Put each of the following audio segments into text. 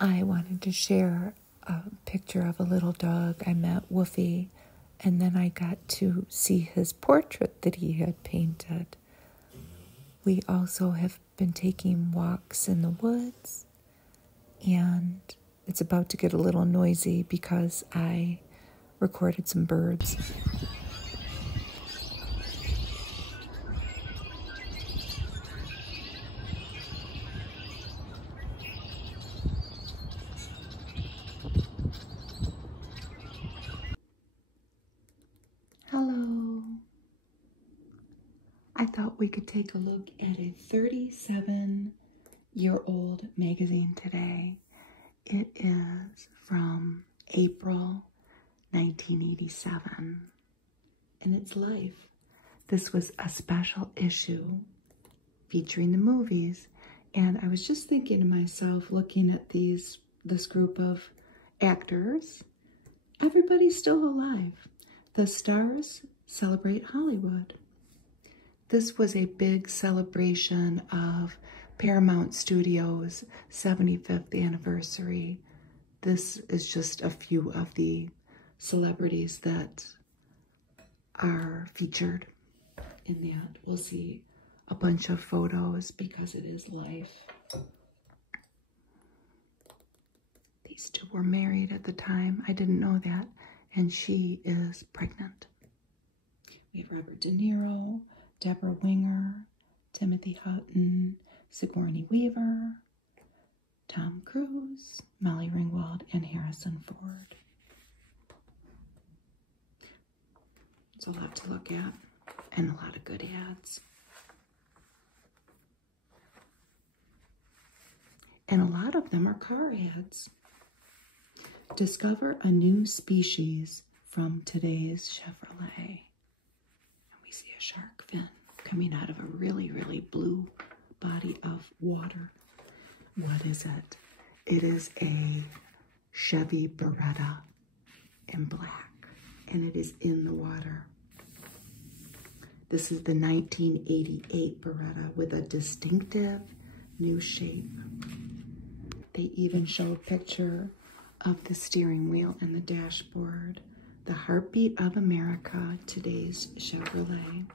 I wanted to share a picture of a little dog. I met Woofy, and then I got to see his portrait that he had painted. We also have been taking walks in the woods, and it's about to get a little noisy because I recorded some birds. Hello. I thought we could take a look at a 37-year-old magazine today. It is from April 1987, and it's Life. This was a special issue featuring the movies, and I was just thinking to myself, looking at this group of actors, everybody's still alive. The stars celebrate Hollywood. This was a big celebration of Paramount Studios' 75th anniversary. This is just a few of the celebrities that are featured in that. We'll see a bunch of photos because it is Life. These two were married at the time. I didn't know that. And she is pregnant. We have Robert De Niro, Deborah Winger, Timothy Hutton, Sigourney Weaver, Tom Cruise, Molly Ringwald, and Harrison Ford. It's a lot to look at and a lot of good ads. And a lot of them are car ads. Discover a new species from today's Chevrolet. And we see a shark fin coming out of a really, really blue body of water. What is it? It is a Chevy Beretta in black, and it is in the water. This is the 1988 Beretta with a distinctive new shape. They even show a picture of the steering wheel and the dashboard. The heartbeat of America, today's Chevrolet.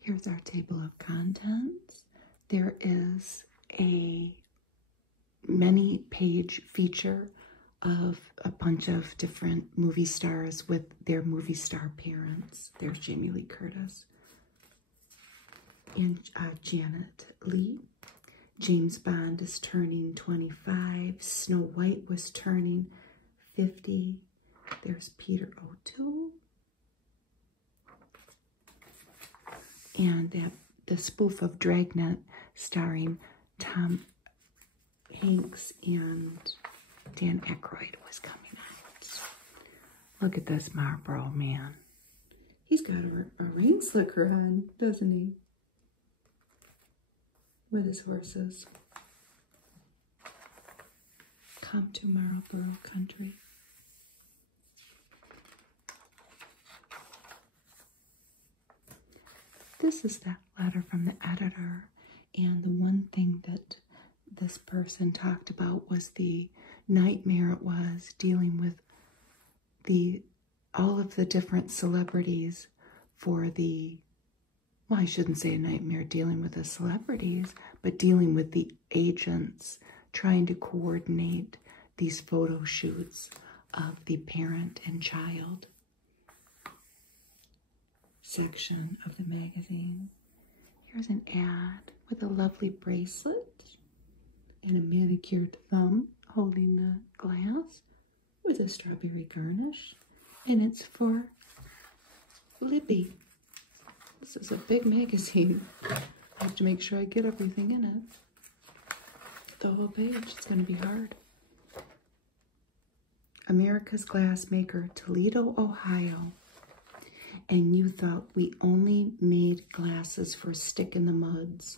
Here's our table of contents. There is a many-page feature of a bunch of different movie stars with their movie star parents. There's Jamie Lee Curtis and Janet Leigh. James Bond is turning 25. Snow White was turning 50. There's Peter O'Toole. And the spoof of Dragnet starring Tom Hanks and Dan Aykroyd was coming out. Look at this Marlboro man. He's got a rain slicker on, doesn't he? With his horses. Come to Marlboro country. This is that letter from the editor, and the one thing that this person talked about was the nightmare it was dealing with all of the different celebrities for the, well, I shouldn't say a nightmare dealing with the celebrities, but dealing with the agents trying to coordinate these photo shoots of the parent and child section of the magazine. Here's an ad with a lovely bracelet and a manicured thumb holding the glass with a strawberry garnish, and it's for Libby. This is a big magazine. I have to make sure I get everything in it. The whole page, it's going to be hard. America's Glass Maker, Toledo, Ohio. And you thought we only made glasses for stick in the muds.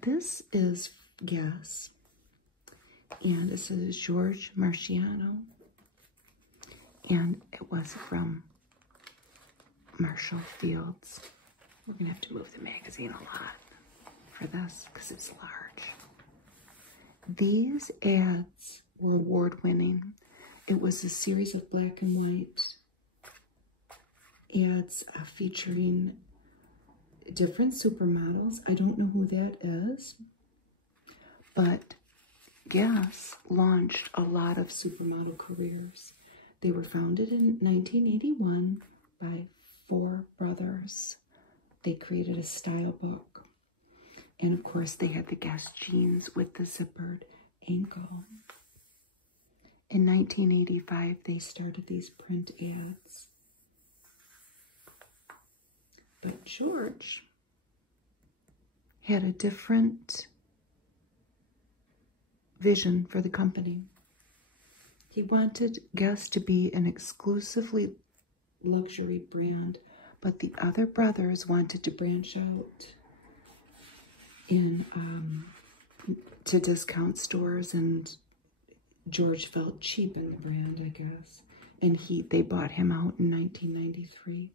This is Guess. And this is George Marciano. And it was from Marshall Fields. We're going to have to move the magazine a lot. for this because it's large. These ads were award-winning. It was a series of black and white ads featuring different supermodels. I don't know who that is, but Guess launched a lot of supermodel careers. They were founded in 1981 by 4 brothers. They created a style book. And of course, they had the Guess jeans with the zippered ankle. In 1985, they started these print ads. But George had a different vision for the company. He wanted Guess to be an exclusively luxury brand, but the other brothers wanted to branch out to discount stores, and George felt cheap in the brand, I guess. And they bought him out in 1993.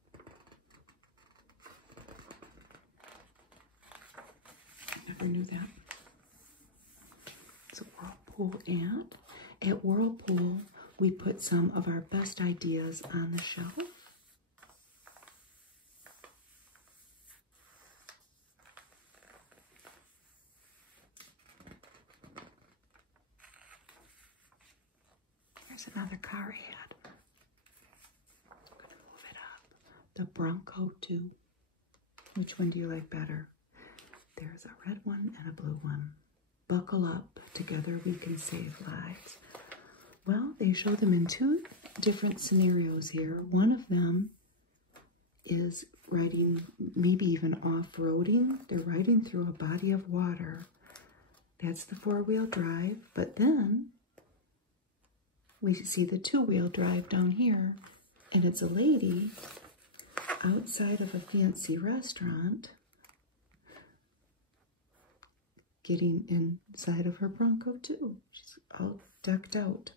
I never knew that. It's a Whirlpool ad. At Whirlpool, we put some of our best ideas on the shelf. Here's another car ad. I'm going to move it up. The Bronco 2. Which one do you like better? There's a red one and a blue one. Buckle up. Together we can save lives. Well, they show them in 2 different scenarios here. One of them is riding, maybe even off-roading. They're riding through a body of water. That's the 4-wheel drive. But then we see the 2-wheel drive down here. And it's a lady outside of a fancy restaurant getting inside of her Bronco too. She's all decked out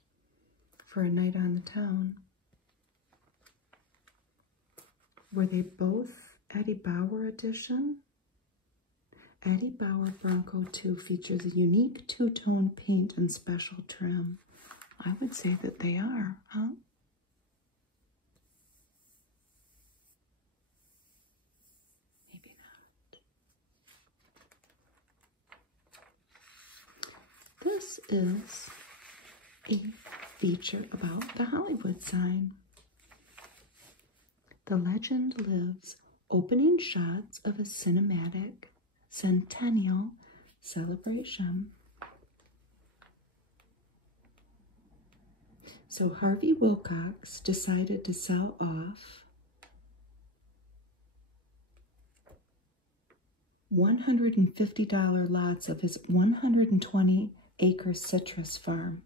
for a night on the town. Were they both Eddie Bauer edition? Eddie Bauer Bronco 2 features a unique 2-tone paint and special trim. I would say that they are, huh? Maybe not. This is a feature about the Hollywood sign. The legend lives. Opening shots of a cinematic centennial celebration. So Harvey Wilcox decided to sell off 150-dollar lots of his 120-acre citrus farm.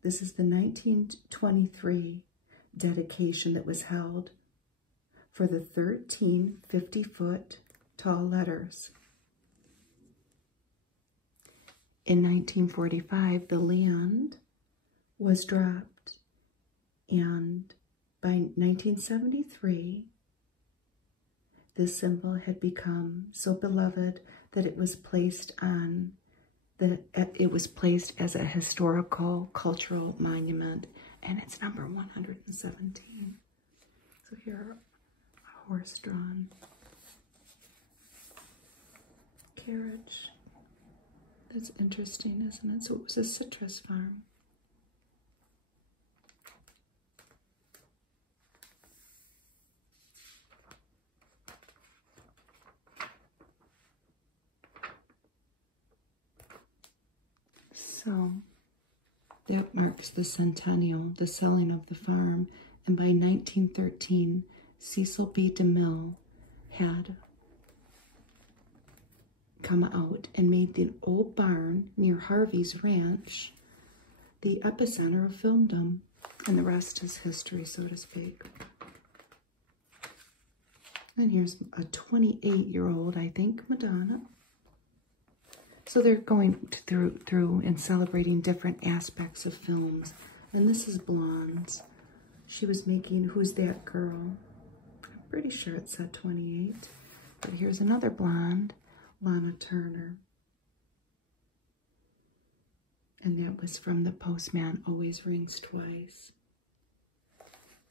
This is the 1923 dedication that was held for the 13 50-foot tall letters. In 1945, the land was dropped, and by 1973, this symbol had become so beloved that it was placed as a historical, cultural monument, and it's number 117. So here, a horse-drawn carriage. That's interesting, isn't it? So it was a citrus farm. So that marks the centennial, the selling of the farm, and by 1913, Cecil B. DeMille had come out and made the old barn near Harvey's ranch the epicenter of filmdom, and the rest is history, so to speak. And here's a 28-year-old, I think, Madonna. So they're going through and celebrating different aspects of films. And this is Blondes. She was making Who's That Girl? I'm pretty sure it said 28. But here's another blonde, Lana Turner. And that was from The Postman Always Rings Twice.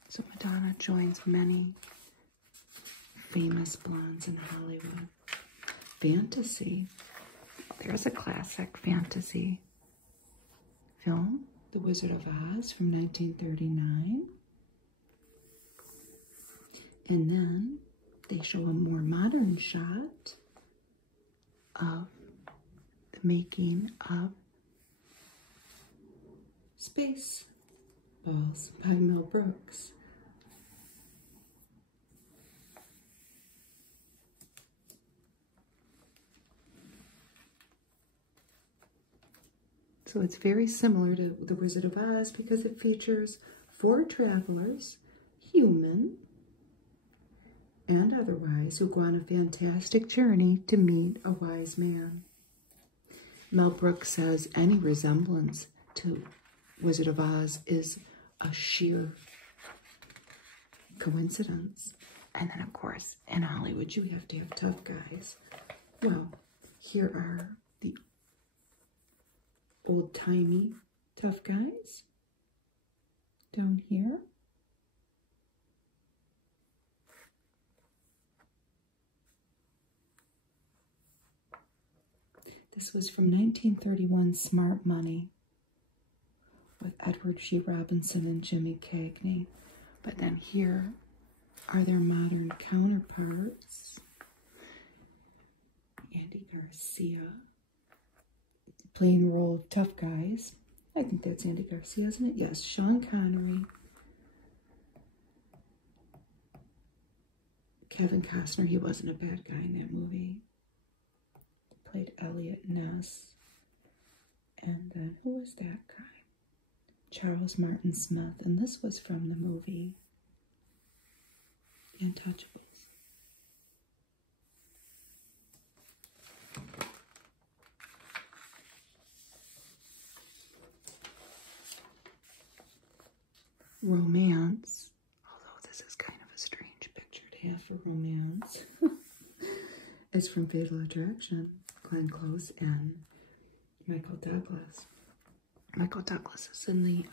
So Madonna joins many famous blondes in Hollywood. Fantasy. There's a classic fantasy film, The Wizard of Oz from 1939. And then they show a more modern shot of the making of Spaceballs by Mel Brooks. So it's very similar to The Wizard of Oz because it features 4 travelers, human and otherwise, who go on a fantastic journey to meet a wise man. Mel Brooks says any resemblance to Wizard of Oz is a sheer coincidence. And then, of course, in Hollywood, you have to have tough guys. Well, here are the old-timey tough guys down here. This was from 1931, Smart Money, with Edward G. Robinson and Jimmy Cagney. But then here are their modern counterparts. Andy Garcia, playing the role of tough guys. I think that's Andy Garcia, isn't it? Yes, Sean Connery. Kevin Costner, he wasn't a bad guy in that movie. Played Elliot Ness. And then, who was that guy? Charles Martin Smith. And this was from the movie Untouchables. Romance. Although this is kind of a strange picture to have for romance. It's from Fatal Attraction. Glenn Close and Michael Douglas. Michael Douglas is in the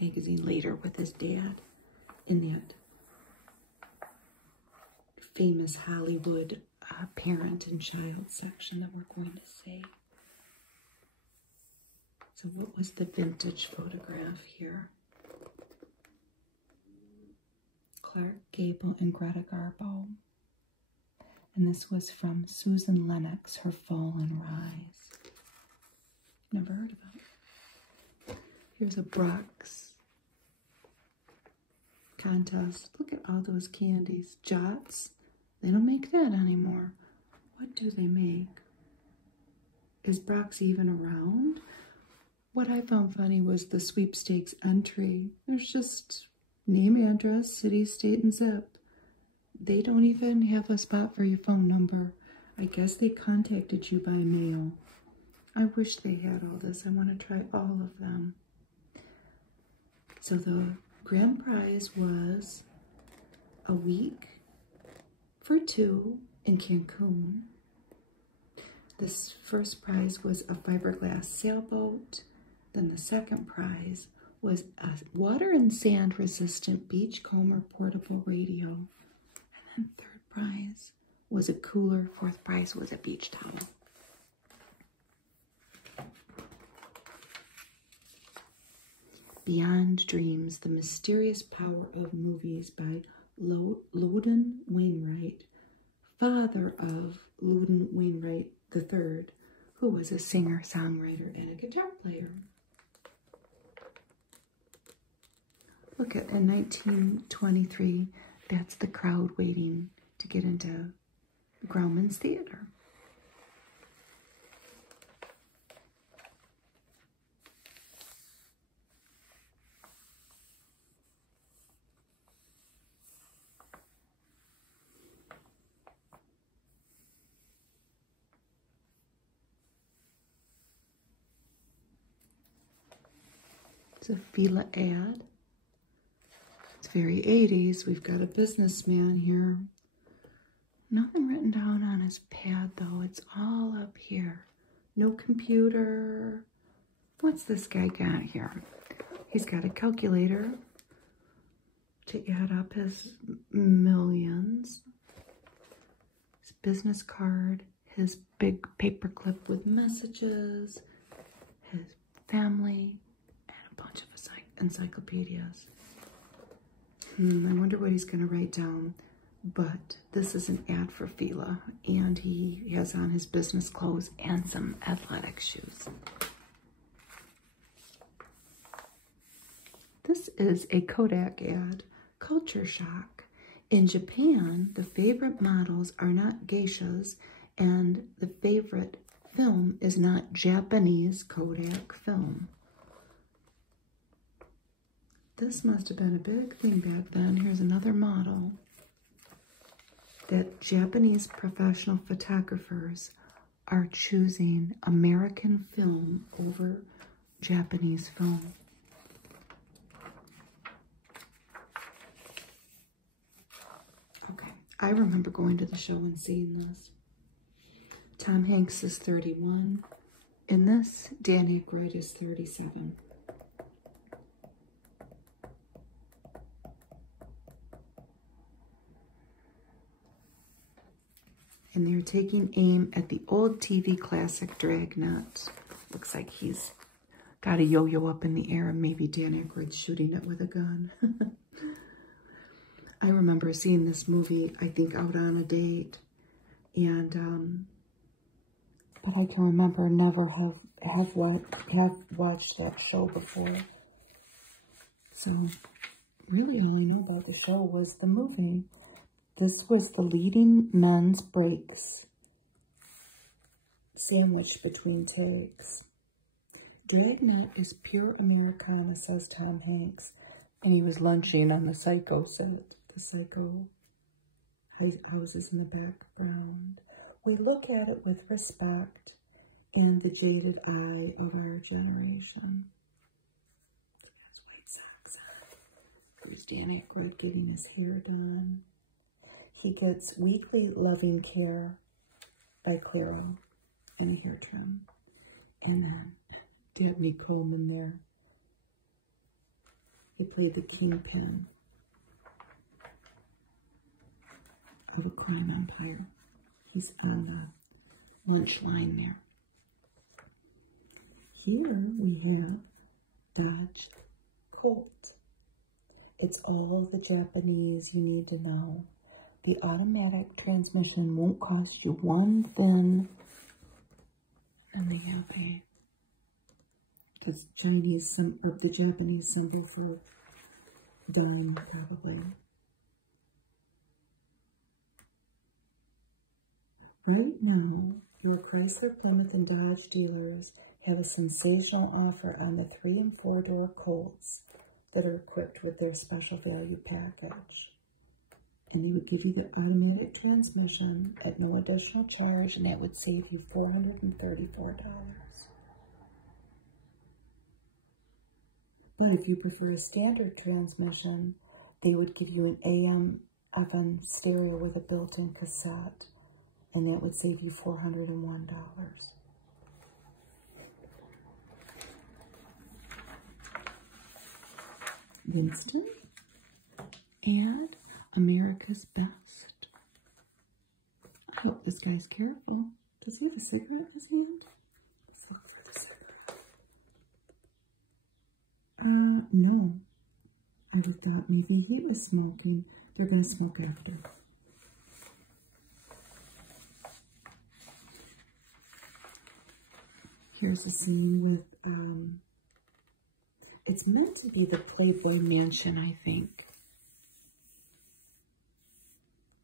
magazine later with his dad in that famous Hollywood parent and child section that we're going to see. So what was the vintage photograph here? Clark Gable and Greta Garbo. And this was from Susan Lennox, Her Fall and Rise. Never heard of it. Here's a Brock's contest. Look at all those candies. Jots. They don't make that anymore. What do they make? Is Brock's even around? What I found funny was the sweepstakes entry. There's just name, address, city, state, and zip. They don't even have a spot for your phone number. I guess they contacted you by mail. I wish they had all this. I want to try all of them. So the grand prize was a week for 2 in Cancun. This first prize was a fiberglass sailboat. Then the second prize was a water and sand resistant beachcomber portable radio. And then third prize was a cooler. Fourth prize was a beach towel. Beyond Dreams, The Mysterious Power of Movies by Loudon Wainwright, father of Loudon Wainwright III, who was a singer, songwriter, and a guitar player. Look at, in 1923, that's the crowd waiting to get into Grauman's Theater. It's a Fila ad. It's very 80s. We've got a businessman here. Nothing written down on his pad, though. It's all up here. No computer. What's this guy got here? He's got a calculator to add up his millions. His business card. His big paperclip with messages. His family. And a bunch of encyclopedias. I wonder what he's going to write down. But this is an ad for Fila, and he has on his business clothes and some athletic shoes. This is a Kodak ad, Culture Shock. In Japan, the favorite models are not geishas, and the favorite film is not Japanese Kodak film. This must have been a big thing back then. Here's another model. That Japanese professional photographers are choosing American film over Japanese film. Okay, I remember going to the show and seeing this. Tom Hanks is 31. In this, Dan Aykroyd is 37. And they're taking aim at the old TV classic Dragnet. Looks like he's got a yo-yo up in the air, and maybe Dan Aykroyd's shooting it with a gun. I remember seeing this movie, I think, out on a date. And, but I can remember never have watched that show before. So, really all I knew about the show was the movie. This was the leading men's breaks, sandwiched between takes. Dragnet is pure Americana, says Tom Hanks. And he was lunching on the Psycho set, the Psycho houses in the background. We look at it with respect and the jaded eye of our generation. That's white socks on. There's Dan Aykroyd getting his hair done. He gets weekly loving care by Claro and a hair trim. And then Dabney Coleman there. He played the kingpin of a crime empire. He's on the lunch line there. Here we have Dodge Colt. It's all the Japanese you need to know. The automatic transmission won't cost you one thing. And they have the Japanese symbol for dime, probably. Right now, your Chrysler, Plymouth, and Dodge dealers have a sensational offer on the 3- and 4-door Colts that are equipped with their special value package. And they would give you the automatic transmission at no additional charge, and that would save you $434. But if you prefer a standard transmission, they would give you an AM/FM stereo with a built-in cassette, and that would save you $401. Winston and America's Best. I hope this guy's careful. Does he have a cigarette in his hand? Let's look for the cigarette. No. I would thought maybe he was smoking. They're going to smoke after. Here's a scene with, it's meant to be the Playboy Mansion, I think.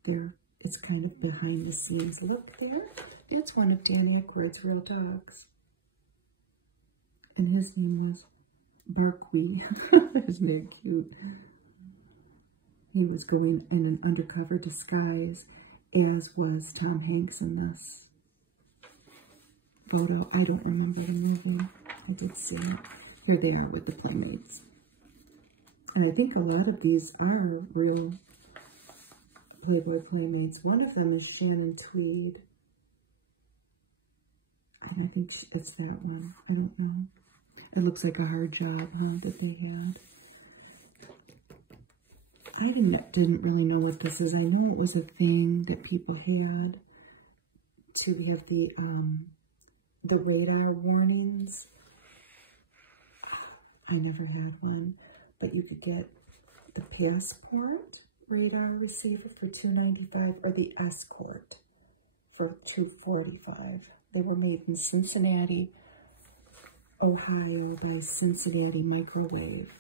There, it's kind of behind the scenes. Look there. That's one of Dan Aykroyd's real dogs. And his name was Barkwee. Isn't that cute? He was going in an undercover disguise, as was Tom Hanks in this photo. I don't remember the movie. I did see it. Here they are with the Playmates. And I think a lot of these are real Playboy Playmates. One of them is Shannon Tweed. And I think it's that one. I don't know. It looks like a hard job, huh, that they had. I didn't really know what this is. I know it was a thing that people had to have the radar warnings. I never had one, but you could get the Passport radar receiver for $2.95 or the Escort for $2.45. They were made in Cincinnati, Ohio by Cincinnati Microwave.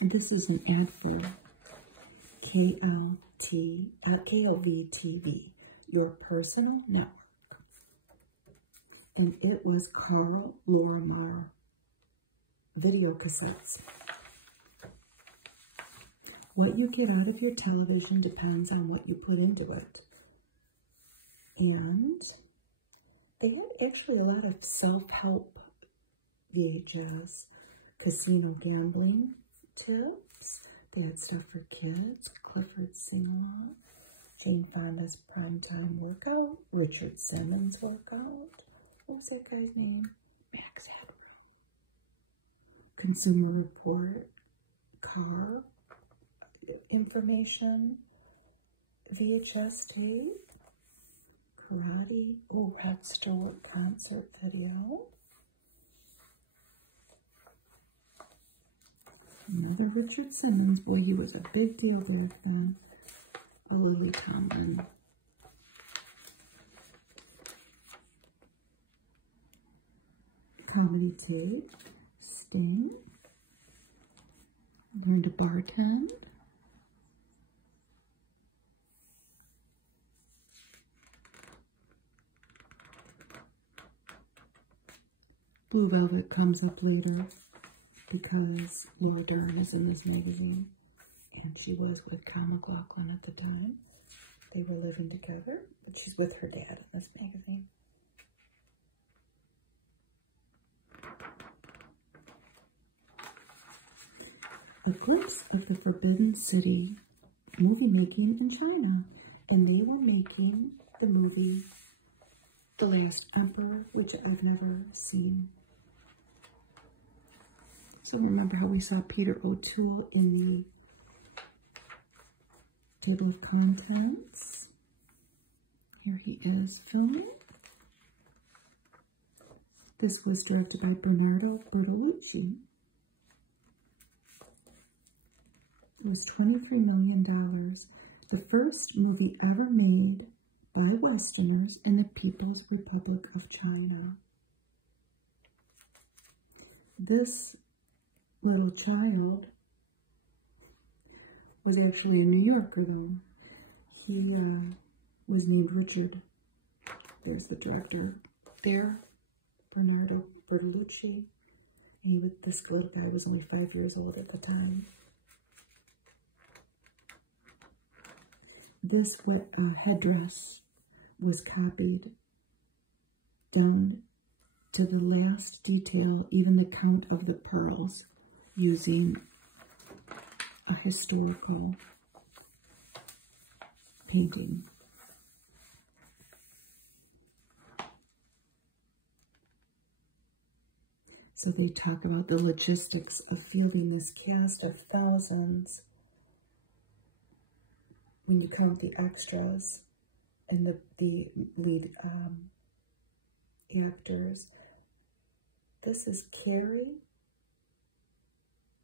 This is an ad for KLV TV, your personal network. And it was Carl Lorimer video cassettes. What you get out of your television depends on what you put into it. And they had actually a lot of self-help VHS, casino gambling tips. They had stuff for kids, Clifford's Sing-Along, Jane Fonda's Primetime Workout, Richard Simmons Workout. What was that guy's name? Max Hadrow. Consumer Report, car information, VHS tape, karate, Rod Stewart concert video. Another Richard Simmons. Boy, he was a big deal back then. A Lily Tomlin. Comedy tape. Sting. Learn to bartend. Blue Velvet comes up later because Laura Dern is in this magazine, and she was with Kyle MacLachlan at the time. They were living together, but she's with her dad in this magazine. A glimpse of the Forbidden City movie making in China, and they were making the movie The Last Emperor, which I've never seen. So remember how we saw Peter O'Toole in the table of contents. Here he is filming. This was directed by Bernardo Bertolucci. It was $23 million. The first movie ever made by Westerners in the People's Republic of China. This little child was actually a New Yorker, though. He was named Richard. There's the director there, Bernardo Bertolucci. This little guy was only 5 years old at the time. This headdress was copied down to the last detail, even the count of the pearls, using a historical painting. So they talk about the logistics of fielding this cast of thousands when you count the extras and the lead actors. This is Carrie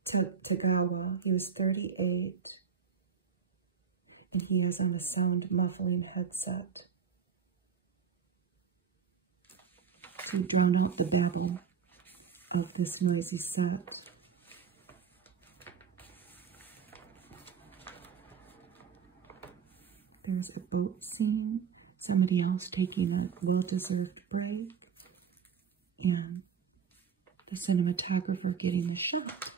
Tagawa. He was 38, and he has on a sound muffling headset to drown out the babble of this noisy set. There's a boat scene, somebody else taking a well-deserved break, and the cinematographer getting the shot.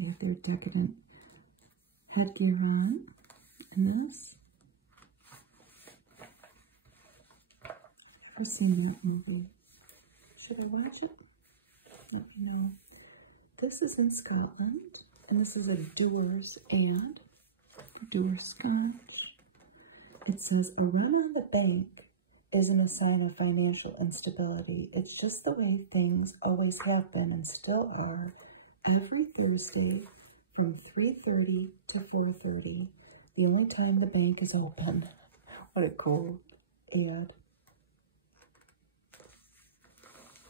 They have their decadent headgear on in this. I've never seen that movie. Should I watch it? Let me know. This is in Scotland, and this is a Dewar's ad. Dewar's Scotch. It says, a run on the bank isn't a sign of financial instability. It's just the way things always have been and still are. Every Thursday from 3:30 to 4:30, the only time the bank is open. What a cool ad.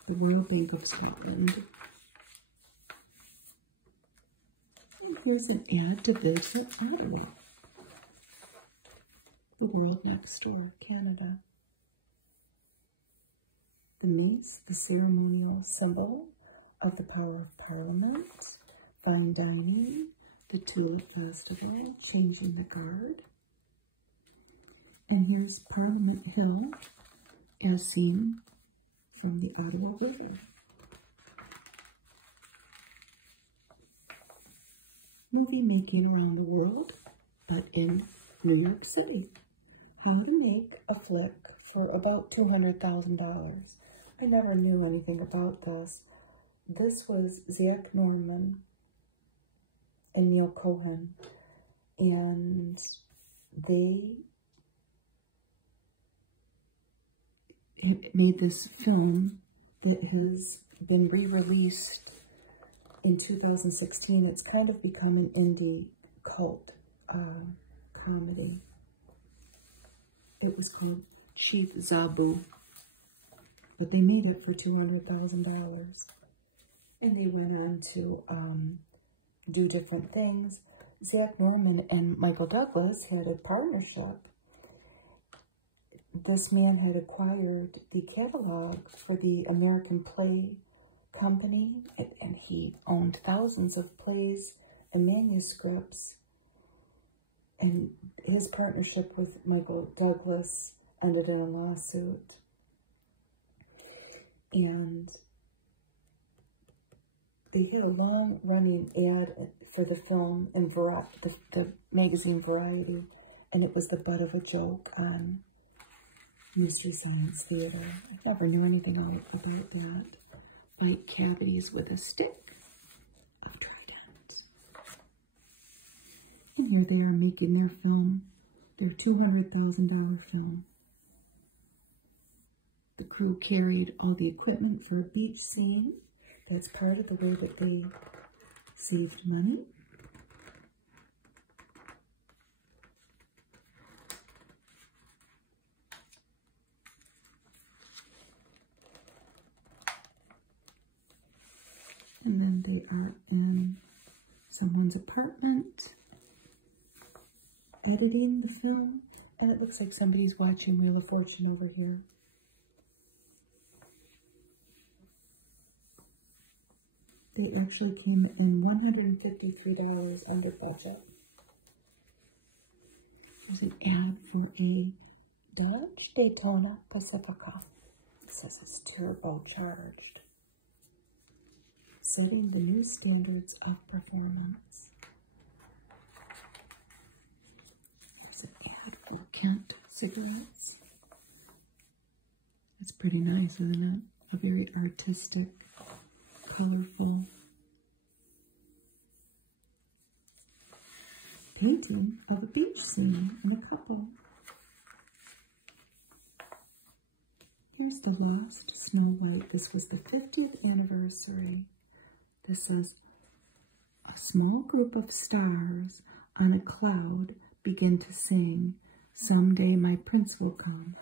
The Royal Bank of Scotland. And here's an ad to visit Ottawa. The world next door, Canada. The mace, the ceremonial symbol of the power of Parliament, fine dining, the Tulip Festival, changing the guard. And here's Parliament Hill as seen from the Ottawa River. Movie making around the world, but in New York City. How to make a flick for about $200,000. I never knew anything about this. This was Zach Norman and Neil Cohen, and they made this film that has been re-released in 2016. It's kind of become an indie cult comedy. It was called Chief Zabu, but they made it for $200,000. And they went on to do different things. Zach Norman and Michael Douglas had a partnership. This man had acquired the catalog for the American Play Company, and he owned thousands of plays and manuscripts. And his partnership with Michael Douglas ended in a lawsuit. And they had a long-running ad for the film in the magazine Variety, and it was the butt of a joke on Mystery Science Theater. I never knew anything about that. Bite cavities with a stick of Trident. And here they are making their film, their $200,000 film. The crew carried all the equipment for a beach scene. That's part of the way that they saved money. And then they are in someone's apartment, editing the film. And it looks like somebody's watching Wheel of Fortune over here. They actually came in $153 under budget. There's an ad for a Dodge Daytona Pacifica. It says it's turbocharged, setting the new standards of performance. There's an ad for Kent cigarettes. It's pretty nice, isn't it? A very artistic, colorful painting of a beach scene and a couple. Here's the Lost Snow White. This was the 50th anniversary. This says, a small group of stars on a cloud begin to sing, someday my prince will come.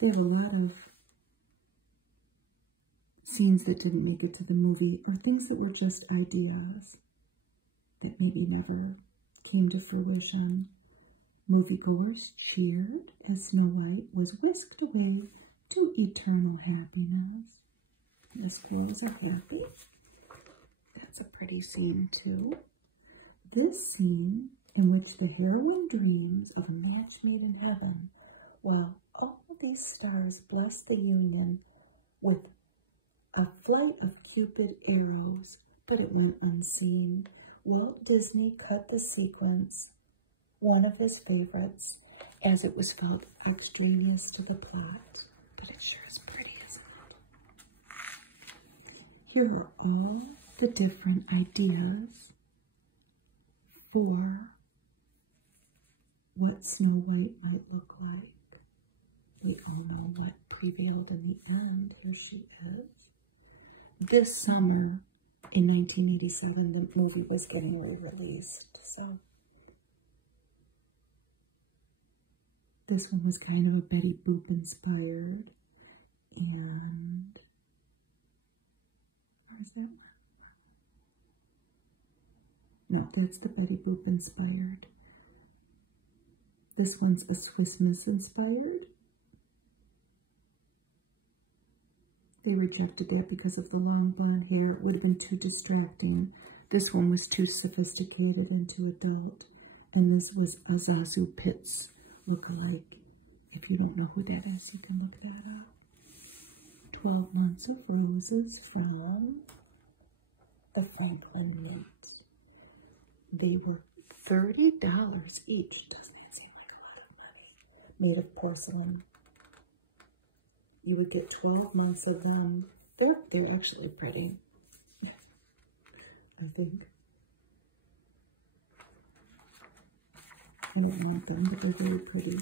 They have a lot of scenes that didn't make it to the movie, or things that were just ideas that maybe never came to fruition. Moviegoers cheered as Snow White was whisked away to eternal happiness. The squirrels are happy. That's a pretty scene too. This scene, in which the heroine dreams of a match made in heaven, while all these stars bless the union with a flight of Cupid arrows but it went unseen. Walt Disney cut the sequence, one of his favorites, as it was felt extraneous to the plot. But it sure is pretty, isn't it? Here are all the different ideas for what Snow White might look like. We all know what prevailed in the end. Here she is. This summer, in 1987, the movie was getting re-released, so this one was kind of a Betty Boop inspired, and where's that one? No, that's the Betty Boop inspired. This one's a Swiss Miss inspired. They rejected that because of the long blonde hair. It would have been too distracting. This one was too sophisticated and too adult. And this was a Zazu Pitts lookalike. If you don't know who that is, you can look that up. 12 Months of Roses from the Franklin Mint. They were $30 each. Doesn't that seem like a lot of money? Made of porcelain. You would get 12 months of them. They're actually pretty, I think. I don't want them, but they're very pretty.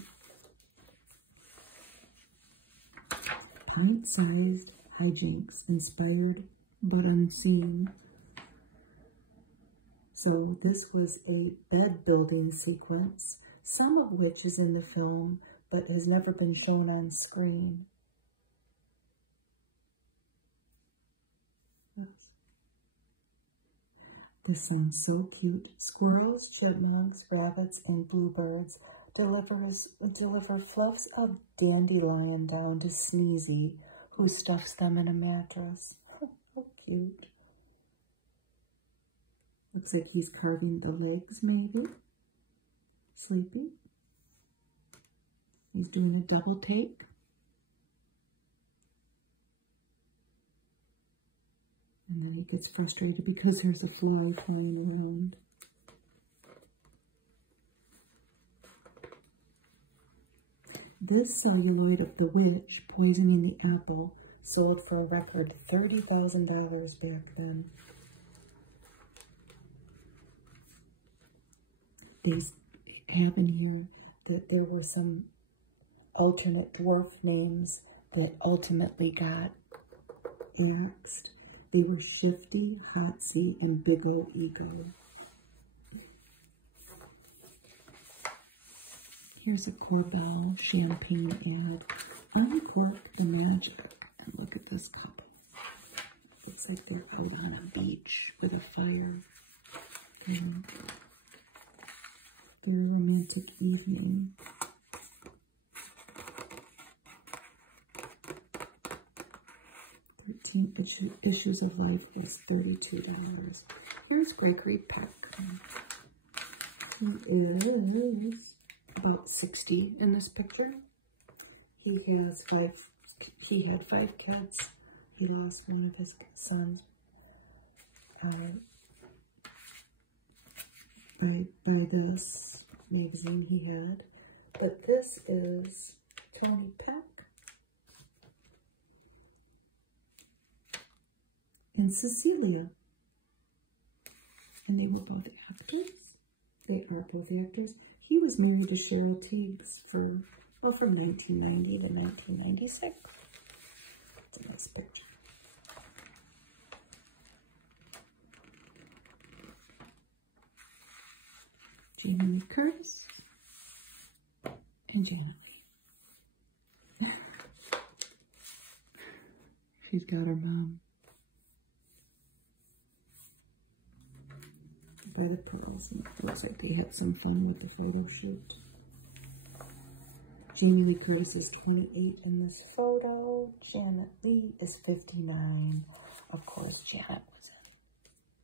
Pint-sized hijinks, inspired but unseen. So this was a bed building sequence, some of which is in the film, but has never been shown on screen. This sounds so cute. Squirrels, chipmunks, rabbits, and bluebirds deliver fluffs of dandelion down to Sneezy, who stuffs them in a mattress. How cute. Looks like he's carving the legs, maybe. Sleepy. He's doing a double take. And then he gets frustrated because there's a fly flying around. This celluloid of the witch poisoning the apple sold for a record $30,000 back then. They have in here that there were some alternate dwarf names that ultimately got axed. They were Shifty, Hotsy, and Big O Ego. Here's a Corbel champagne ad. Uncork the magic. And look at this couple. Looks like they're out on a beach with a fire. Very romantic evening. 13 issues of life was $32. Here's Gregory Peck. He is about 60 in this picture. He had 5 kids. He lost one of his sons by this magazine he had. But this is Tony Peck and Cecilia. And they were both actors. They are both actors. He was married to Cheryl Tiegs from 1990 to 1996. It's a nice picture. Jamie Lee Curtis and Janet Leigh. She's got her mom. By the pearls, and it looks like they had some fun with the photo shoot. Jamie Lee Curtis is 28 in this photo. Janet Leigh is 59. Of course, Janet was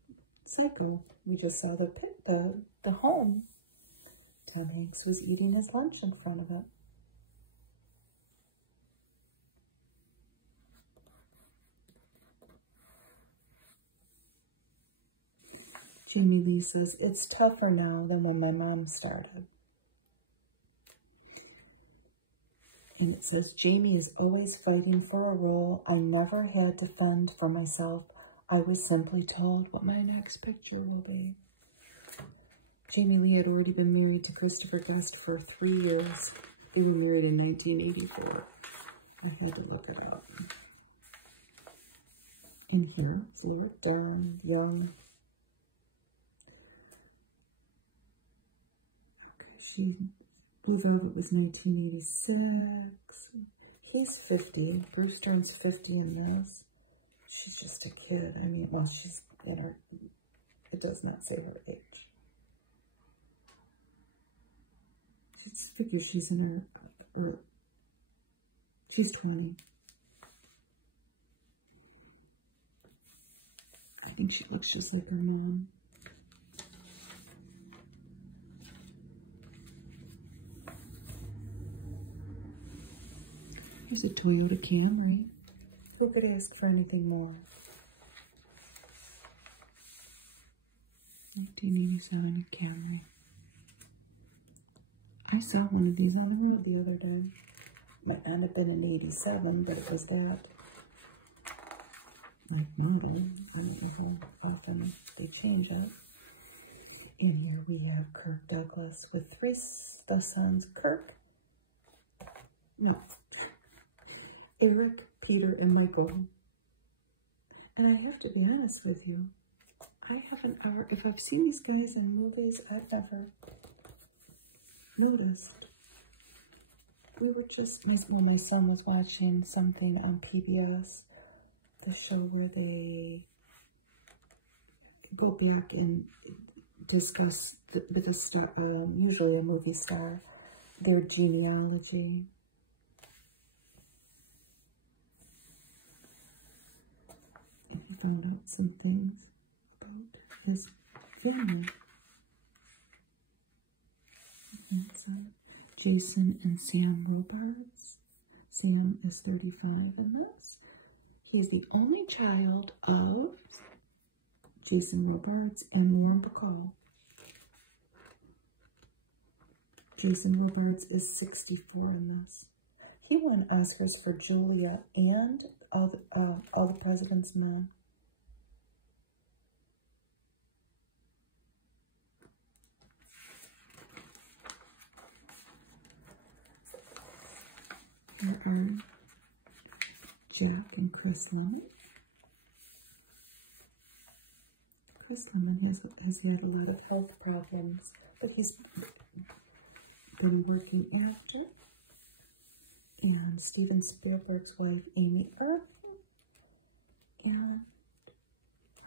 in Psycho. We just saw the home. Tom Hanks was eating his lunch in front of it. Jamie Lee says, it's tougher now than when my mom started. And it says, Jamie is always fighting for a role. I never had to fend for myself. I was simply told what my next picture will be. Jamie Lee had already been married to Christopher Guest for 3 years. They were married in 1984. I had to look it up. In here, it's Laura Dern, young. Okay, Blue Velvet was 1986. He's 50. Bruce Dern's 50 in this. She's just a kid. I mean, well, she's in her, it does not say her age. I just figure she's in her, she's 20. I think she looks just like her mom. Here's a Toyota Camry. Who could ask for anything more? 1987 Camry. I saw one of these on the road the other day. Might not have been an 87, but it was that. Like model. I don't know how often they change it. In here we have Kirk Douglas with the sons. Kirk? No. Eric, Peter, and Michael. And I have to be honest with you, I haven't ever, if I've seen these guys in movies, I've never noticed. We were just, well, my son was watching something on PBS, the show where they go back and discuss with a star, usually a movie star, their genealogy. And he found out some things about his family. It's Jason and Sam Robards. Sam is 35 in this. He's the only child of Jason Robards and Warren Bacall. Jason Robards is 64 in this. He won Oscars for Julia and All the President's Men. Here are Jack and Chris Lemon. Chris Lemon has had a lot of health problems, but he's been working after. And Steven Spielberg's wife, Amy Irving, and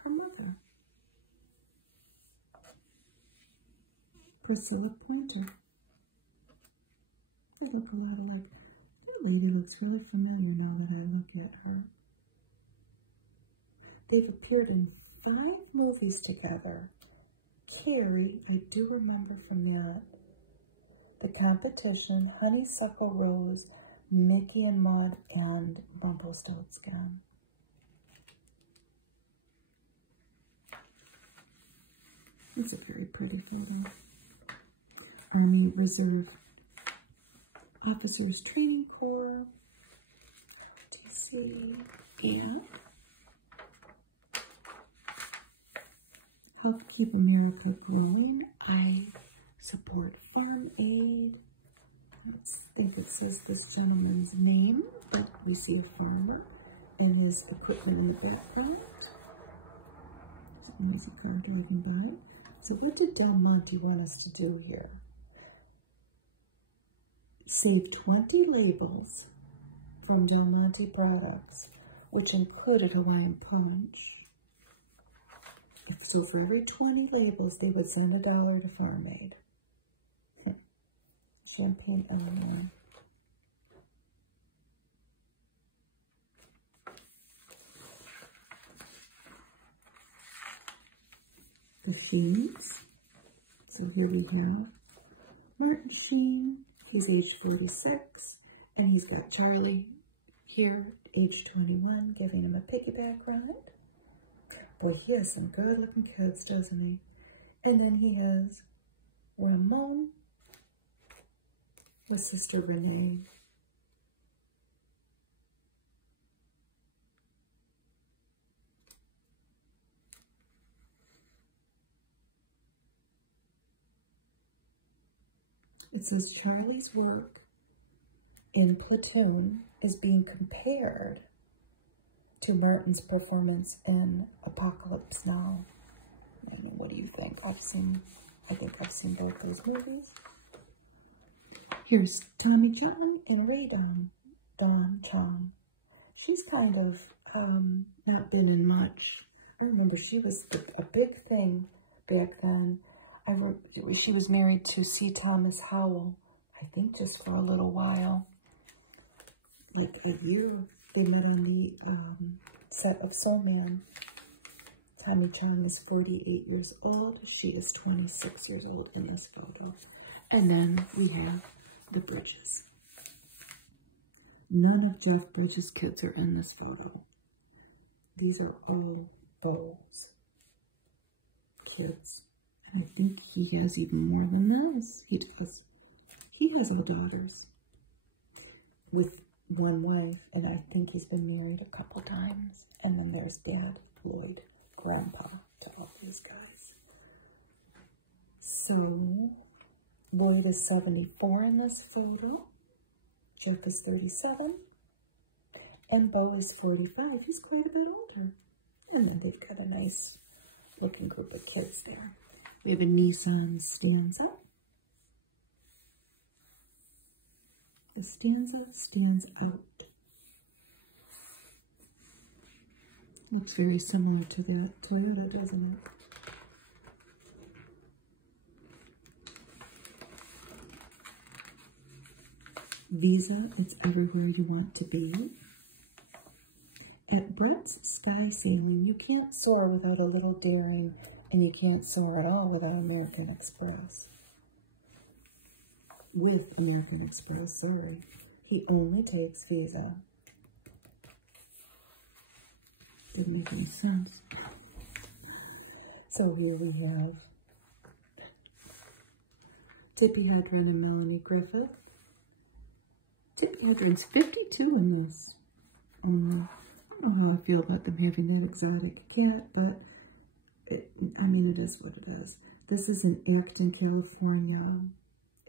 her mother, Priscilla Pointer. They look a lot alike. That lady looks really familiar now that I look at her. They've appeared in 5 movies together. Carrie, I do remember from that. The Competition, Honeysuckle Rose, Mickey and Maud, and Rumpelstiltskin. It's a very pretty photo. Army Reserve Officers Training Corps, ROTC, and Help Keep America Growing. I support Farm Aid. Let's think it says this gentleman's name, but we see a farmer and his equipment in the background. There's a noisy car driving by. So what did Del Monte want us to do here? Save 20 labels from Del Monte products, which included Hawaiian Punch. So for every 20 labels, they would send $1 to Farm Aid. Champaign, Illinois. The Sheens. So here we have Martin Sheen. He's age 46, and he's got Charlie here, age 21, giving him a piggyback ride. Boy, he has some good-looking kids, doesn't he? And then he has Ramon with Sister Renee. It says Charlie's work in Platoon is being compared to Martin's performance in Apocalypse Now. I mean, what do you think? I think I've seen both those movies. Here's Tommy Chong and Ray Dawn Chong. She's kind of not been in much. I remember she was a big thing back then. She was married to C. Thomas Howell, I think just for a little while. Like a year. They met on the set of Soul Man. Tommy Chong is 48 years old. She is 26 years old in this photo. And then we have the Bridges. None of Jeff Bridges' kids are in this photo. These are all Beau's kids. And I think he has even more than this. He does. He has all daughters with one wife, and I think he's been married a couple times. And then there's Dad, Lloyd, Grandpa to all these guys. So, Lloyd is 74 in this photo. Jeff is 37. And Beau is 45. He's quite a bit older. And then they've got a nice looking group of kids there. We have a Nissan Stanza. The Stanza stands out. Looks very similar to that Toyota, doesn't it? Visa, it's everywhere you want to be. At Brett's Sky Sailing, you can't soar without a little daring, and you can't soar at all without American Express. With American Express, sorry. He only takes Visa. Didn't make any sense. So here we have Tippi Hedren and Melanie Griffith. Tippi Hedren's 52 in this. I don't know how I feel about them having that exotic cat, but I mean, it is what it is. This is in Acton, California,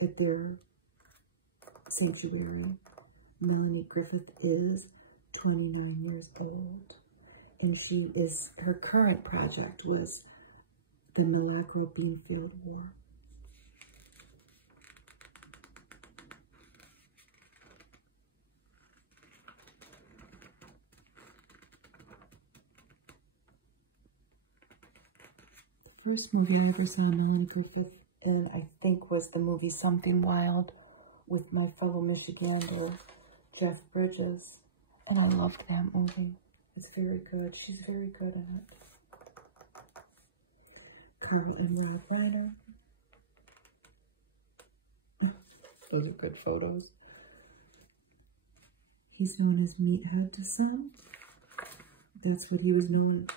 at their sanctuary. Melanie Griffith is 29 years old. And her current project was the Milagro Beanfield War. The first movie I ever saw Melanie Griffith in, I think, was the movie Something Wild with my fellow Michigander, Jeff Bridges. And I loved that movie. It's very good. She's very good in it. Carl and Rob Reiner. Those are good photos. He's known as Meathead to some. That's what he was known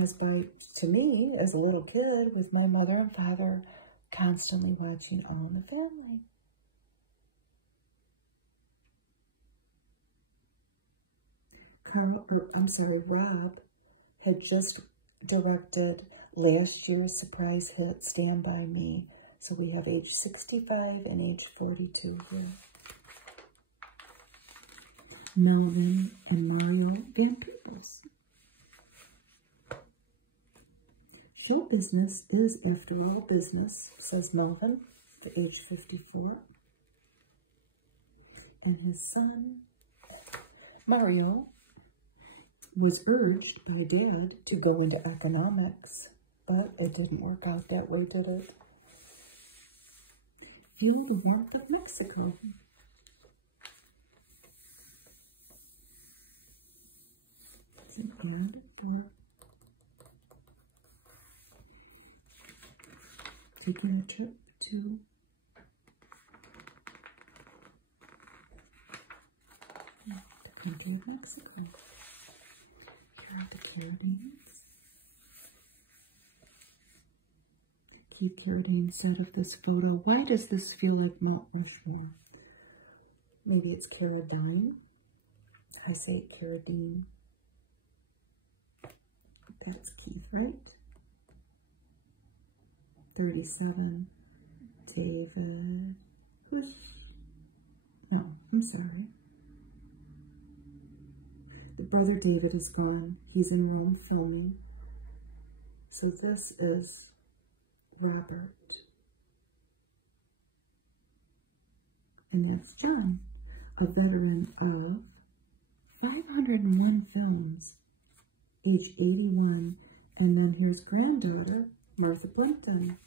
as to me as a little kid, with my mother and father constantly watching All in the Family. Rob had just directed last year's surprise hit, Stand By Me. So we have age 65 and age 42 here. Melvin and Mario Van Peebles. Show business is, after all, business, says Melvin, at age 54. And his son, Mario, was urged by Dad to go into economics, but it didn't work out that way, did it? Feel the warmth of Mexico. It's an ad for taking a trip to the country of Mexico. Here are the Caribbeans. Keith Carradine said of this photo, "Why does this feel like Mount Rushmore?" Maybe it's Carradine. I say Carradine. That's Keith, right? 37. David. No, I'm sorry. The brother David is gone. He's in Rome filming. So this is Robert. And that's John, a veteran of 501 films, age 81. And then here's granddaughter, Martha Plimpton.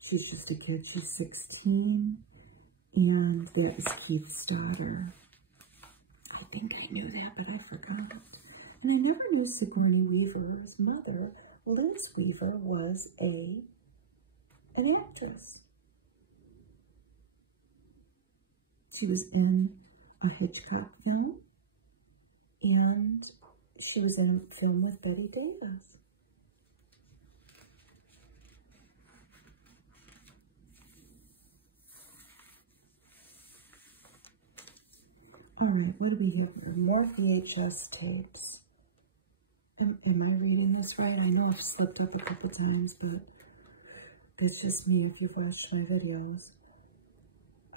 She's just a kid. She's 16. And that is Keith's daughter. I think I knew that, but I forgot. And I never knew Sigourney Weaver's mother, Liz Weaver, was an actress. She was in a Hitchcock film, and she was in a film with Bette Midler. All right, what do we have here? More VHS tapes. Am I reading this right? I know I've slipped up a couple times, but it's just me if you've watched my videos.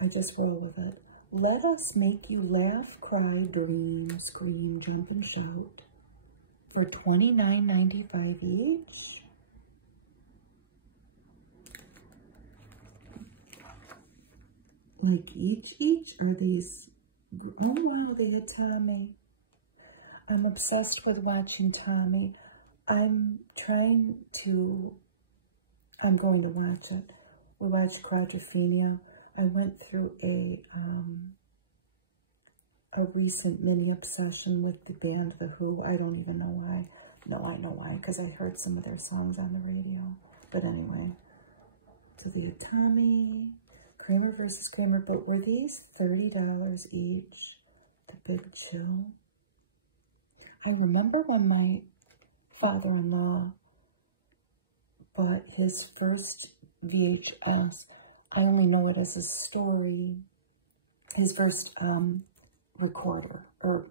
I just roll with it. Let us make you laugh, cry, dream, scream, jump, and shout for $29.95 each. Like each? Are these... Oh, wow, they had Tommy. I'm obsessed with watching Tommy. I'm going to watch it. We watched Quadrophenia. I went through a recent mini obsession with the band The Who. I don't even know why. No, I know why, because I heard some of their songs on the radio. But anyway, so they had Tommy, Kramer versus Kramer, but were these $30 each? The Big Chill. I remember when my father-in-law bought his first VHS. I only know it as a story. His first recorder, or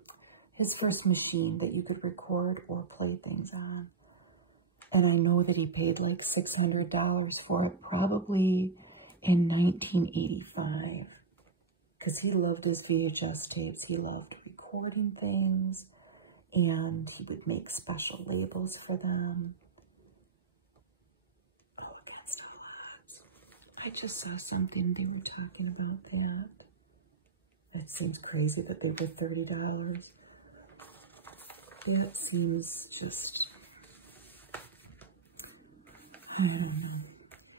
his first machine that you could record or play things on. And I know that he paid like $600 for it, probably in 1985. Because he loved his VHS tapes. He loved recording things. And he would make special labels for them. Oh, Against All Odds. I just saw something, they were talking about that. It seems crazy that they were $30. That seems just, I don't know.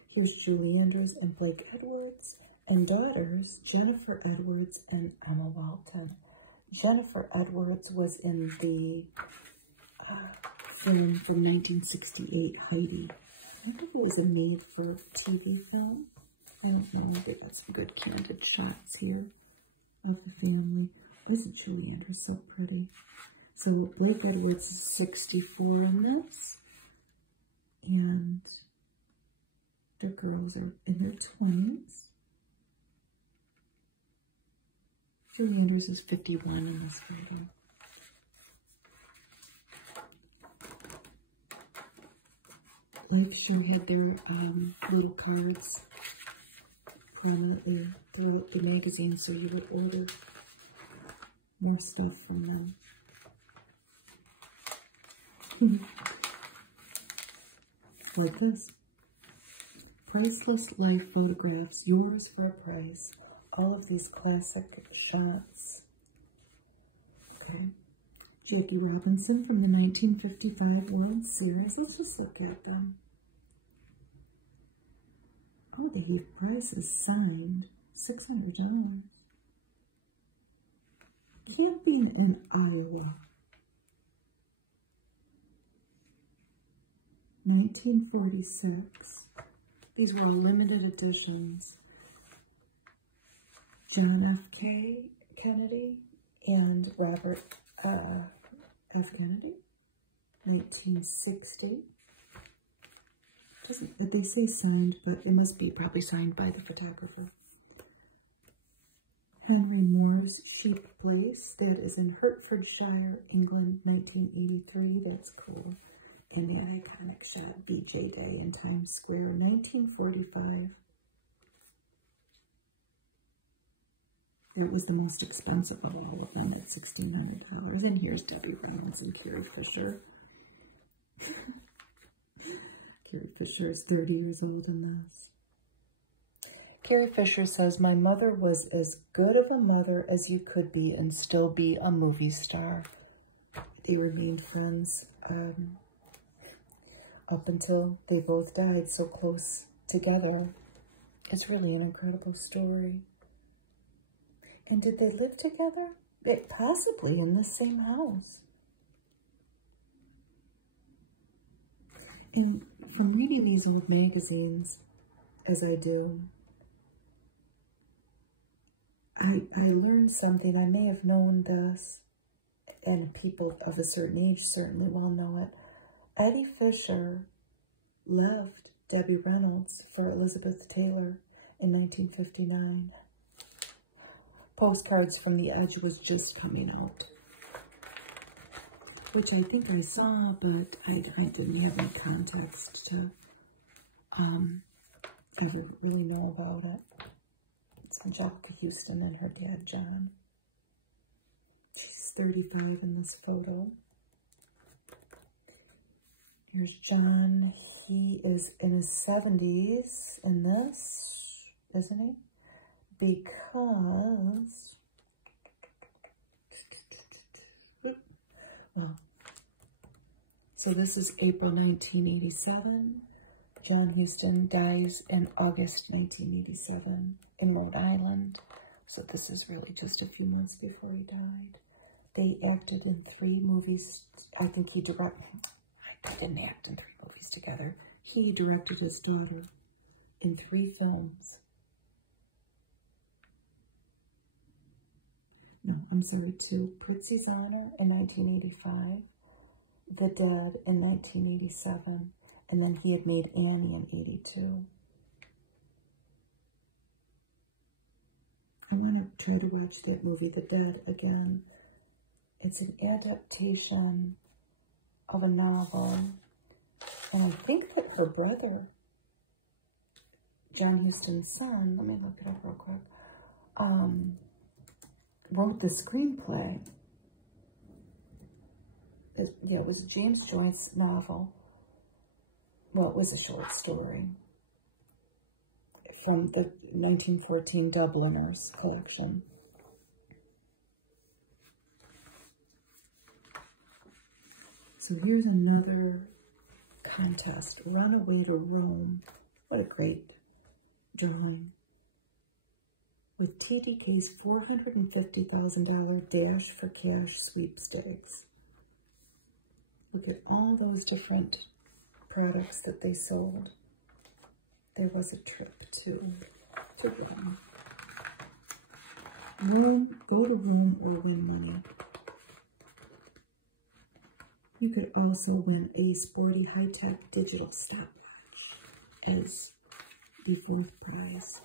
Here's Julie Andrews and Blake Edwards, and daughters, Jennifer Edwards and Emma Walton. Jennifer Edwards was in the film from 1968, Heidi. I think it was a made-for-TV film. I don't know. They got some good candid shots here of the family. Isn't Julie Andrews so pretty? So Blake Edwards is 64 in this. And their girls are in their 20s. Julie Andrews is 51 in this photo. Life Show had their little cards prominently throughout the magazine, so you would order more stuff from them. Like this. Priceless life photographs, yours for a price. All of these classic shots. Okay. Jackie Robinson from the 1955 World Series. Let's just look at them. Oh, they have prices signed. $600. Camping in Iowa. 1946. These were all limited editions. John F. Kennedy and Robert F. Kennedy, 1960. They say signed, but it must be probably signed by the photographer. Henry Moore's Sheep Place. That is in Hertfordshire, England, 1983. That's cool. And that iconic shot, BJ Day in Times Square, 1945. That was the most expensive of all of them at $1,600. And here's Debbie Reynolds and Carrie Fisher. Carrie Fisher is 30 years old in this. Carrie Fisher says, my mother was as good of a mother as you could be and still be a movie star. They remained friends up until they both died so close together. It's really an incredible story. And did they live together? Possibly in the same house. And from reading these old magazines, as I do, I learned something. I may have known this, and people of a certain age certainly will know it. Eddie Fisher left Debbie Reynolds for Elizabeth Taylor in 1959. Postcards from the Edge was just coming out, which I think I saw, but I didn't have any context to ever really know about it. It's Angelica Houston and her dad, John. She's 35 in this photo. Here's John. He is in his 70s in this, isn't he? Because, well, so this is April 1987. John Huston dies in August 1987 in Rhode Island. So this is really just a few months before he died. They acted in 3 movies. I think he directed, they didn't act in 3 movies together. He directed his daughter in 3 films. No, I'm sorry, 2. Prizzi's Honor in 1985, The Dead in 1987, and then he had made Annie in 82. I want to try to watch that movie, The Dead, again. It's an adaptation of a novel, and I think that her brother, John Huston's son, let me look it up real quick, wrote the screenplay. Yeah, it was a James Joyce novel. Well, it was a short story from the 1914 Dubliners collection. So here's another contest, Runaway to Rome. What a great drawing. With TDK's $450,000 Dash for Cash sweepstakes. Look at all those different products that they sold. There was a trip to Rome. Rome, go to Rome or win money. You could also win a sporty high-tech digital stopwatch as the 4th prize.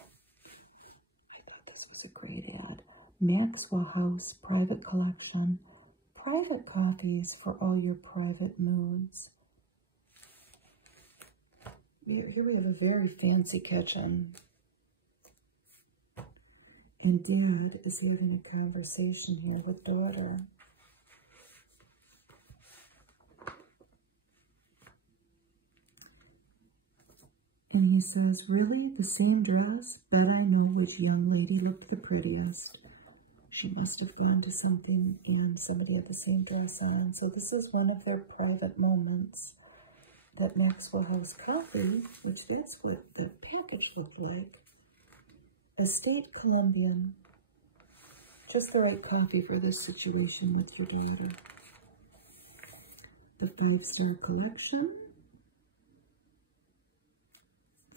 A great ad. Maxwell House Private Collection. Private coffees for all your private moods. Here we have a very fancy kitchen. And Dad is having a conversation here with daughter. And he says, really? The same dress? Bet I know which young lady looked the prettiest. She must have gone to something and somebody had the same dress on. So this is one of their private moments. That Maxwell House coffee, which that's what the package looked like. Estate Colombian. Just the right coffee for this situation with your daughter. The 5-star collection.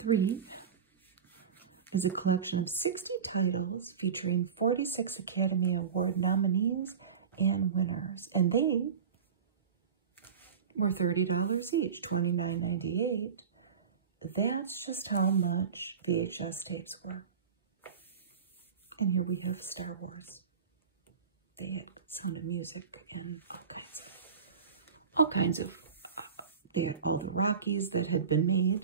3 is a collection of 60 titles featuring 46 Academy Award nominees and winners. And they were $30 each, $29.98. that's just how much VHS tapes were. And here we have Star Wars. They had Sound of Music and all kinds of they had all the Rockies that had been made.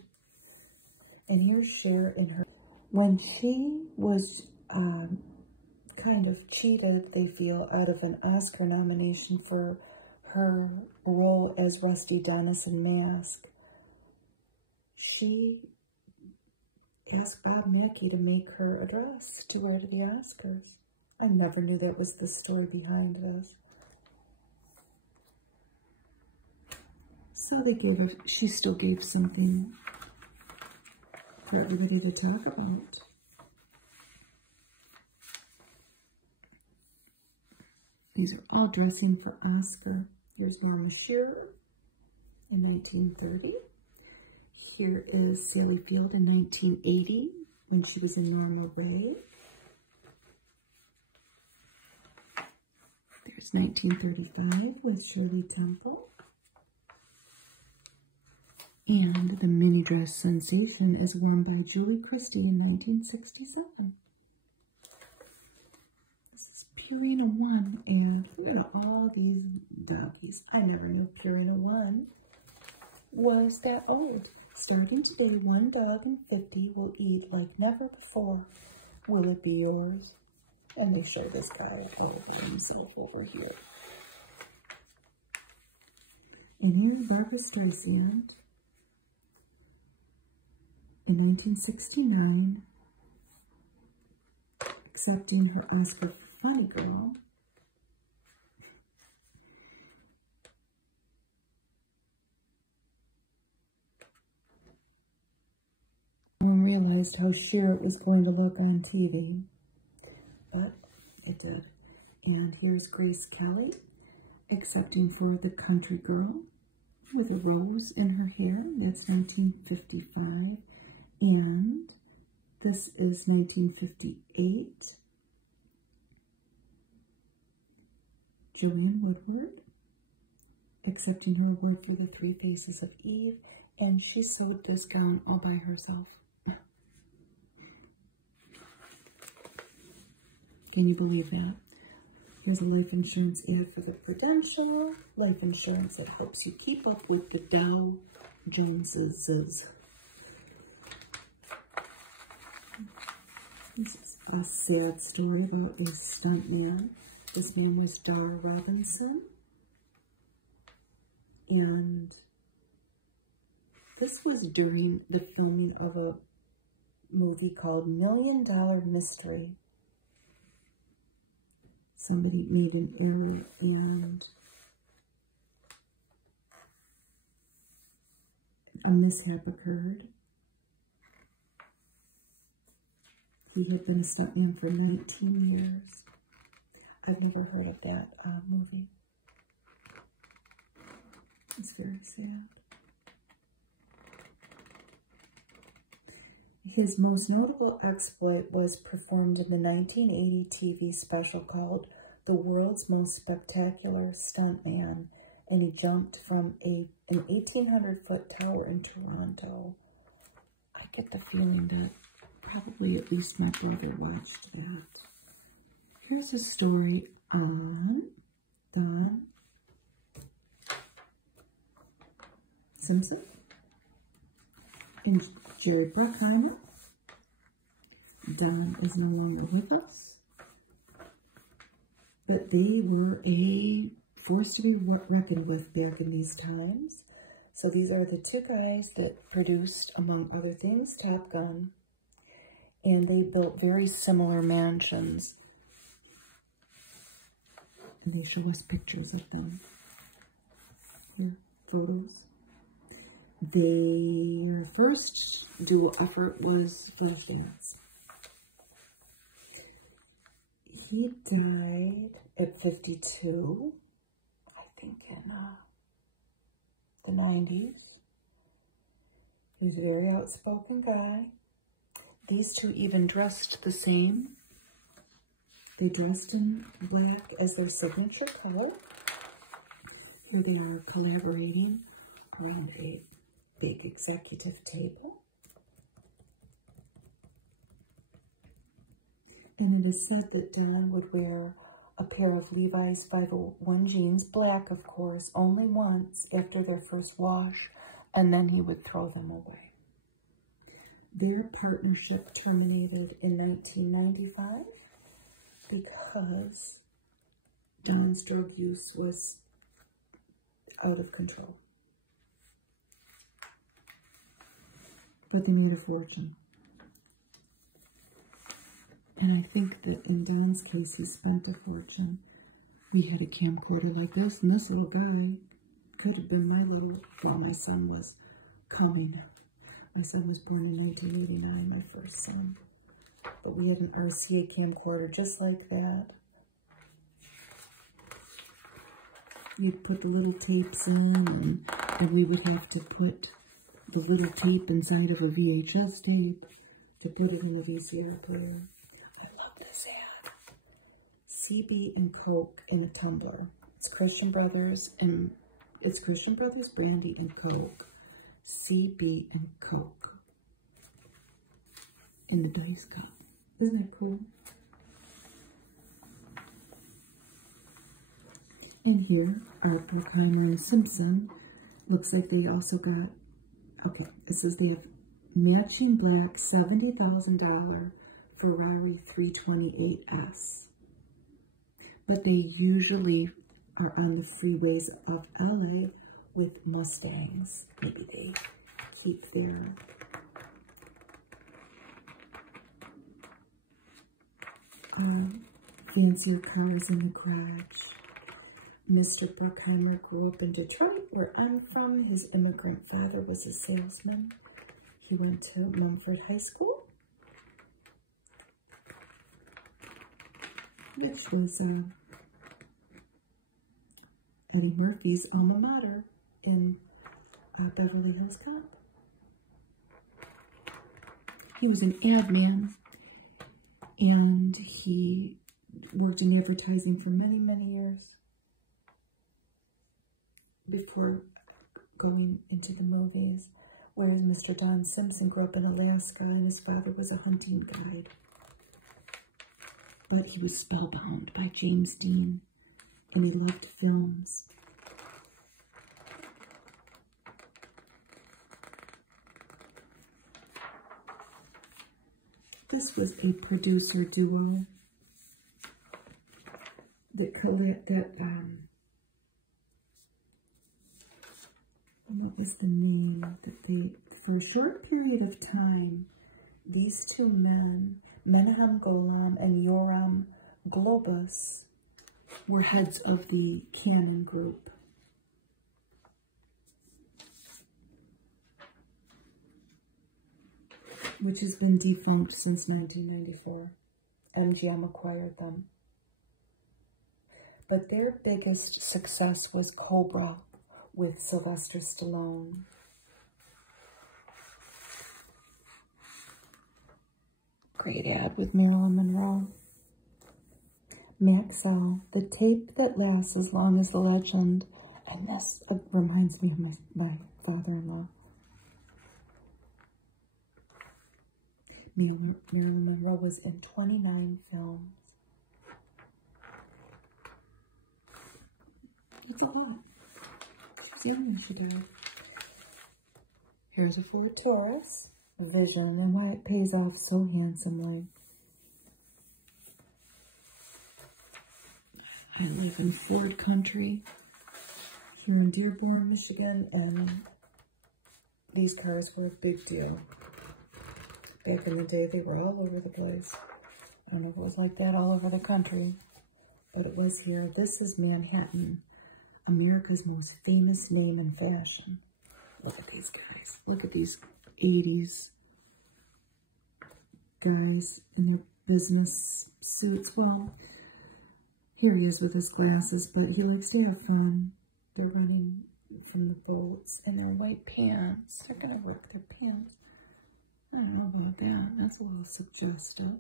And here's Cher in her, when she was kind of cheated, they feel, out of an Oscar nomination for her role as Rusty Dennis in Mask. She asked Bob Mackie to make her a dress to wear to the Oscars. I never knew that was the story behind this. So they gave her, she still gave something for everybody to talk about. These are all dressing for Oscar. Here's Norma Shearer in 1930. Here is Sally Field in 1980 when she was in Norma Ray. There's 1935 with Shirley Temple. And the mini dress sensation is worn by Julie Christie in 1967. This is Purina One, and look at all these doggies. I never knew Purina One was that old. Starting today, 1 dog in 50 will eat like never before. Will it be yours? And they show this guy over himself over here. And here's Barbra Streisand in 1969, accepting her Oscar for Funny Girl. No one realized how sure it was going to look on TV, but it did. And here's Grace Kelly accepting for The Country Girl with a rose in her hair. That's 1955. And this is 1958. Joanne Woodward accepting her award for The Three Faces of Eve, and she sewed this gown all by herself. Can you believe that? Here's a life insurance ad for the Prudential. Life insurance that helps you keep up with the Dow Joneses. This is a sad story about a stuntman. This man was Dar Robinson. And this was during the filming of a movie called $1 Million Mystery. Somebody made an error and a mishap occurred. He had been a stuntman for 19 years. I've never heard of that movie. It's very sad. His most notable exploit was performed in the 1980 TV special called The World's Most Spectacular Stuntman, and he jumped from an 1,800-foot tower in Toronto. I get the feeling that probably at least my brother watched that. Here's a story on Don Simpson and Jerry Bruckheimer. Don is no longer with us, but they were a force to be reckoned with back in these times. So these are the two guys that produced, among other things, Top Gun, and they built very similar mansions. And they show us pictures of them. Here, photos. Their first dual effort was Flashdance. He died at 52, I think in the 90s. He was a very outspoken guy. These two even dressed the same. They dressed in black as their signature color. Here they are collaborating around a big executive table. And it is said that Don would wear a pair of Levi's 501 jeans, black of course, only once after their first wash, and then he would throw them away. Their partnership terminated in 1995 because Don's drug use was out of control. But they made a fortune. And I think that in Don's case, he spent a fortune. We had a camcorder like this, and this little guy could have been my little, well, my son was coming. My son was born in 1989, my first son. But we had an RCA camcorder just like that. You'd put the little tapes in, and we would have to put the little tape inside of a VHS tape to put it in the VCR player. I love this ad. CB and Coke in a tumbler. It's Christian Brothers Brandy and Coke. CB and Coke in the dice cup. Isn't that cool? And here are Bruckheimer and Simpson. Looks like they also got, okay, it says they have matching black $70,000 Ferrari 328S. But they usually are on the freeways of LA with Mustangs. Maybe they keep their fancier cars in the garage. Mr. Bruckheimer grew up in Detroit, where I'm from. His immigrant father was a salesman. He went to Mumford High School, which was Eddie Murphy's alma mater in Beverly Hills Cop. He was an ad man, and he worked in advertising for many, many years before going into the movies. Whereas Mr. Don Simpson grew up in Alaska, and his father was a hunting guide. But he was spellbound by James Dean, and he loved films. This was a producer duo what was the name that they, for a short period of time, these two men, Menahem Golan and Yoram Globus, were heads of the Canon Group. Which has been defunct since 1994. MGM acquired them. But their biggest success was Cobra with Sylvester Stallone. Great ad with Marilyn Monroe. Maxell, the tape that lasts as long as the legend. And this reminds me of my father-in-law. Marilyn Monroe was in 29 films. It's a lot. She's young when she died. Here's a Ford Taurus. Vision and why it pays off so handsomely. I live in Ford country here in Dearborn, Michigan, and these cars were a big deal. Back in the day, they were all over the place. I don't know if it was like that all over the country, but it was here. This is Manhattan, America's most famous name in fashion. Look at these guys. Look at these 80s guys in their business suits. Well, here he is with his glasses, but he likes to have fun. They're running from the boats in their white pants. They're going to rip their pants. I don't know about that. That's a little suggestive.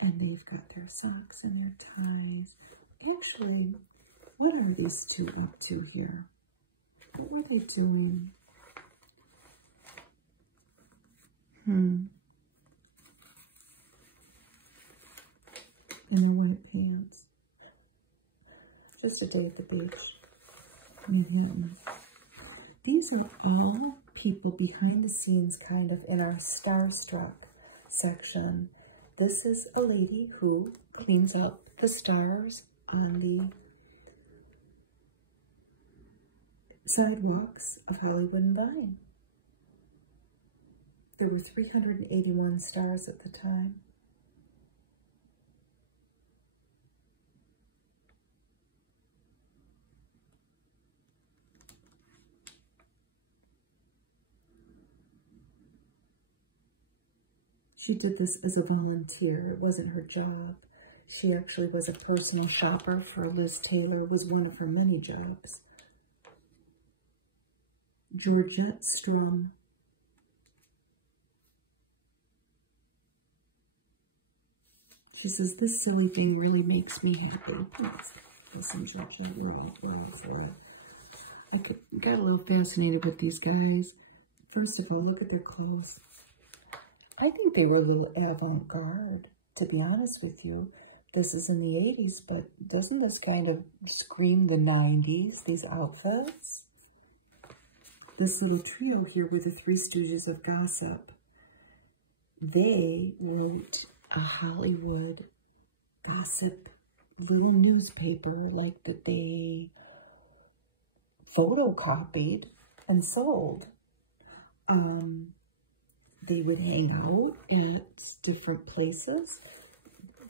And they've got their socks and their ties. Actually, what are these two up to here? What were they doing? in their white pants. Just a day at the beach. Manhattan. These are all people behind the scenes, kind of, in our Starstruck section. This is a lady who cleans up the stars on the sidewalks of Hollywood and Vine. There were 381 stars at the time. She did this as a volunteer. It wasn't her job. She actually was a personal shopper for Liz Taylor. It was one of her many jobs. Georgette Strum. She says, this silly thing really makes me happy. Listen, Georgette, I got a little fascinated with these guys. First of all, look at their clothes. I think they were a little avant-garde, to be honest with you. This is in the 80s, but doesn't this kind of scream the 90s, these outfits? This little trio here were the Three Stooges of Gossip. They wrote a Hollywood gossip little newspaper, like that they photocopied and sold. They would hang out at different places.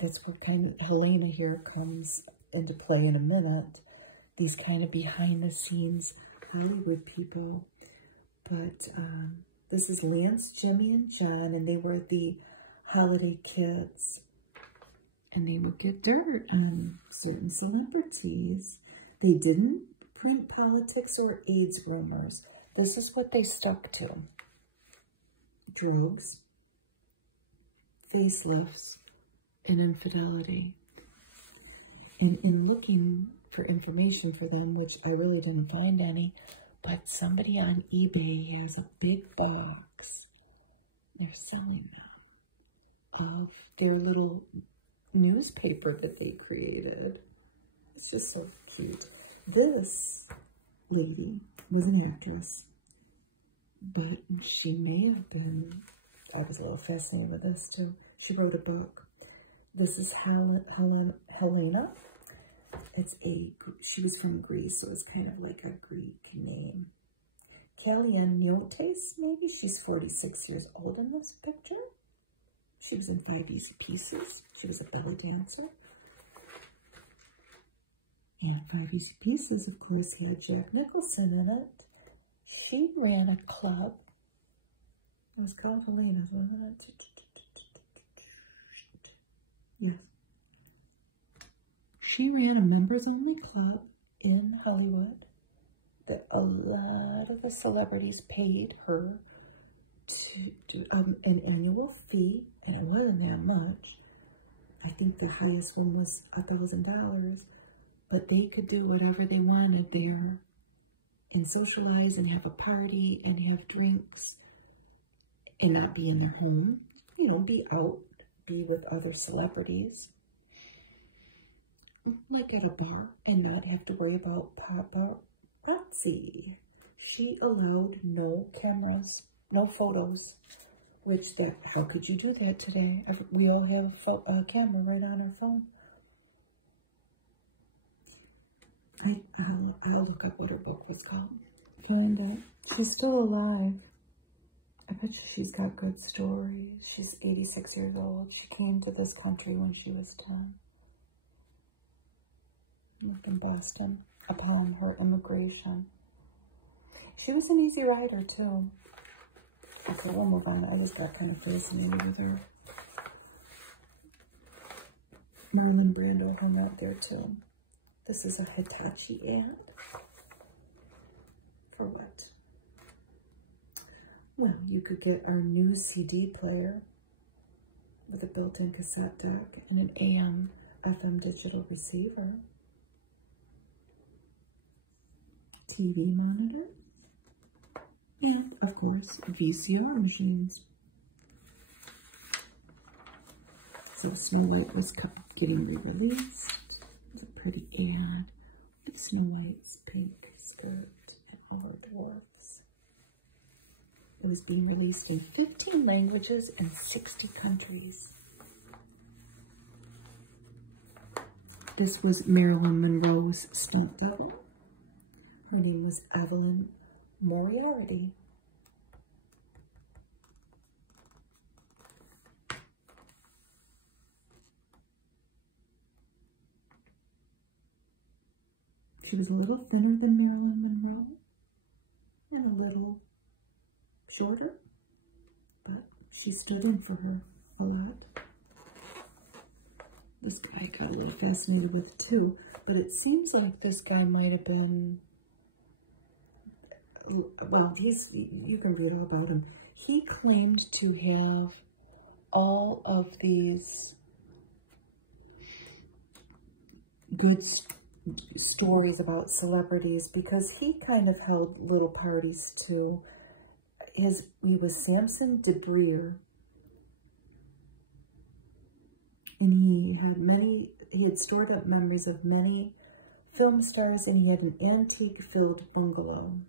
That's where kind of Helena here comes into play in a minute. These kind of behind the scenes Hollywood people. But this is Lance, Jimmy, and John, and they were the holiday kids. And they would get dirt on certain celebrities. They didn't print politics or AIDS rumors. This is what they stuck to. Drugs, facelifts, and infidelity. And in looking for information for them, which I really didn't find any, but somebody on eBay has a big box. They're selling now of their little newspaper that they created. It's just so cute. This lady was an actress, but she may have been, I was a little fascinated with this too. She wrote a book. This is Helena. She was from Greece, so it's kind of like a Greek name. Kallianiotis, maybe? She's 46 years old in this picture. She was in 5 Easy Pieces. She was a belly dancer. And 5 Easy Pieces, of course, had Jack Nicholson in it. She ran a club. It was called Helena's, wasn't it? Yes. She ran a members-only club in Hollywood that a lot of the celebrities paid her to do an annual fee, and it wasn't that much. I think the highest one was $1,000, but they could do whatever they wanted there and socialize and have a party and have drinks and not be in their home, you know, be out, be with other celebrities, like at a bar, and not have to worry about paparazzi. She allowed no cameras, no photos, which that, how could you do that today? We all have a camera right on our phone. I'll look up what her book was called. Find it. She's still alive. I bet you she's got good stories. She's 86 years old. She came to this country when she was 10. Lived in Boston upon her immigration. She was an easy rider, too. Okay, we'll move on. I just got kind of fascinated with her. Marlon Brando hung out there, too. This is a Hitachi ad. For what? Well, you could get our new CD player with a built-in cassette deck and an AM/FM digital receiver. TV monitor. And, of course, VCR machines. So Snow White was getting re-released. It's a pretty ad with Snow White's pink skirt and all her dwarfs. It was being released in 15 languages and 60 countries. This was Marilyn Monroe's stunt double. Her name was Evelyn Moriarty. She was a little thinner than Marilyn Monroe and a little shorter, but she stood in for her a lot. This guy I got a little fascinated with too, but it seems like this guy might have been, well, you can read all about him. He claimed to have all of these good stories about celebrities because he kind of held little parties too. He was Samson DeBrier, and he had stored up memories of many film stars, and he had an antique-filled bungalow.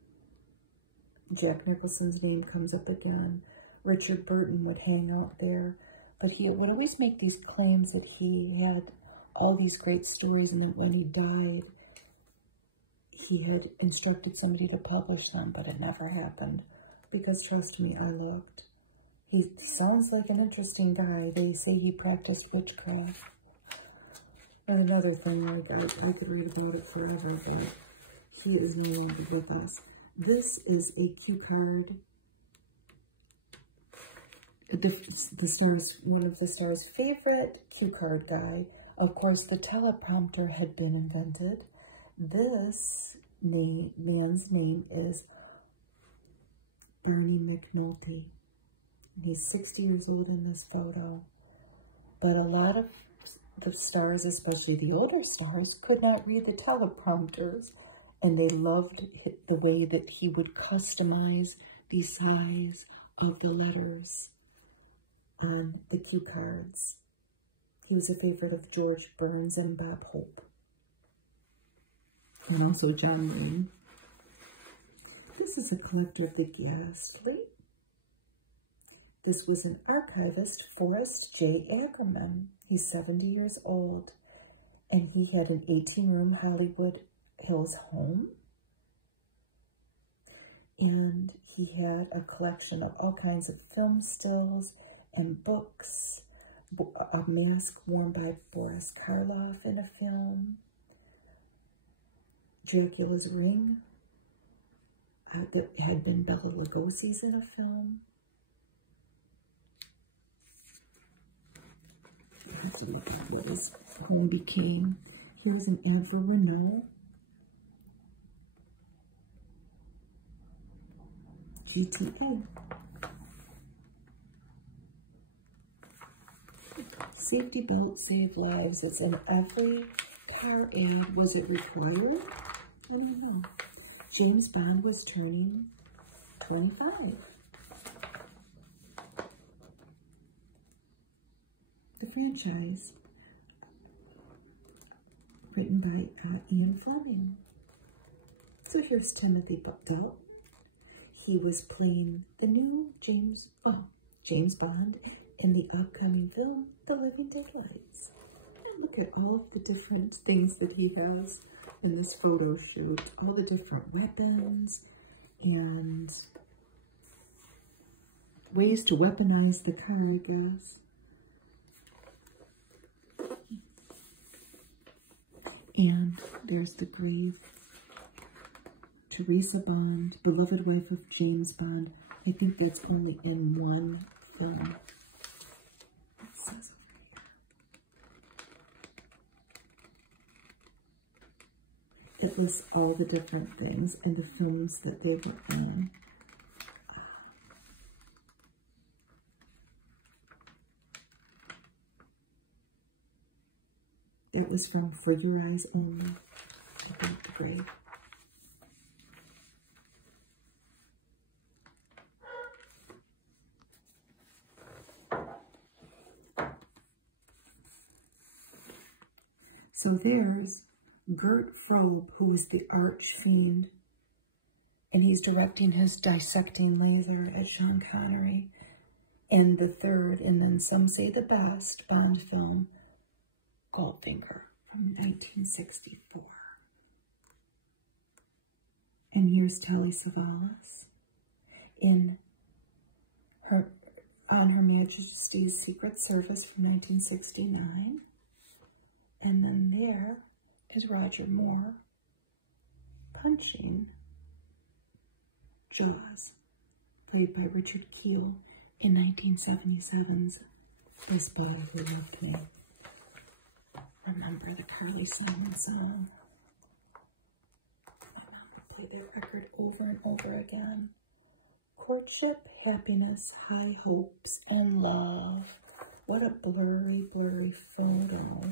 Jack Nicholson's name comes up again. Richard Burton would hang out there, but he would always make these claims that he had all these great stories, and that when he died, he had instructed somebody to publish them, but it never happened. Because trust me, I looked. He sounds like an interesting guy. They say he practiced witchcraft. And another thing, like I could read about it forever, but he is no longer with us. This is a cue card. The star's, one of the star's favorite cue card guy. Of course, the teleprompter had been invented. This man's name is Barney McNulty. He's 60 years old in this photo. But a lot of the stars, especially the older stars, could not read the teleprompters. And they loved the way that he would customize the size of the letters on the cue cards. He was a favorite of George Burns and Bob Hope. And also John Wayne. This is a collector of the gas fleet. This was an archivist, Forrest J. Ackerman. He's 70 years old. And he had an 18-room Hollywood Hills home. And he had a collection of all kinds of film stills and books. A mask worn by Boris Karloff in a film. Dracula's ring that had been Bela Lugosi's in a film. I have to look at what his home became. Here was an ad for Renault. GTA. Safety belt save lives. It's in every car ad. Was it required? I don't know. James Bond was turning 25. The franchise, written by Ian Fleming. So here's Timothy Dalton. He was playing the new James Bond in the upcoming film, The Living Daylights. And look at all of the different things that he has in this photo shoot. All the different weapons and ways to weaponize the car, I guess. And there's the grave. Teresa Bond, beloved wife of James Bond. I think that's only in one film. It says over here. It lists all the different things and the films that they were in. That was from For Your Eyes Only, about the grave. So there's Gert Frobe, who was the arch fiend, and he's directing his dissecting laser at Sean Connery. And the third, and then some say the best, Bond film, Goldfinger from 1964. And here's Telly Savalas on Her Majesty's Secret Service from 1969. And then there is Roger Moore punching Jaws, played by Richard Kiel in 1977's This Boy Who Loved Me. Remember the Carly Simon song? My mom would play that record over and over again. Courtship, happiness, high hopes, and love. What a blurry, blurry photo.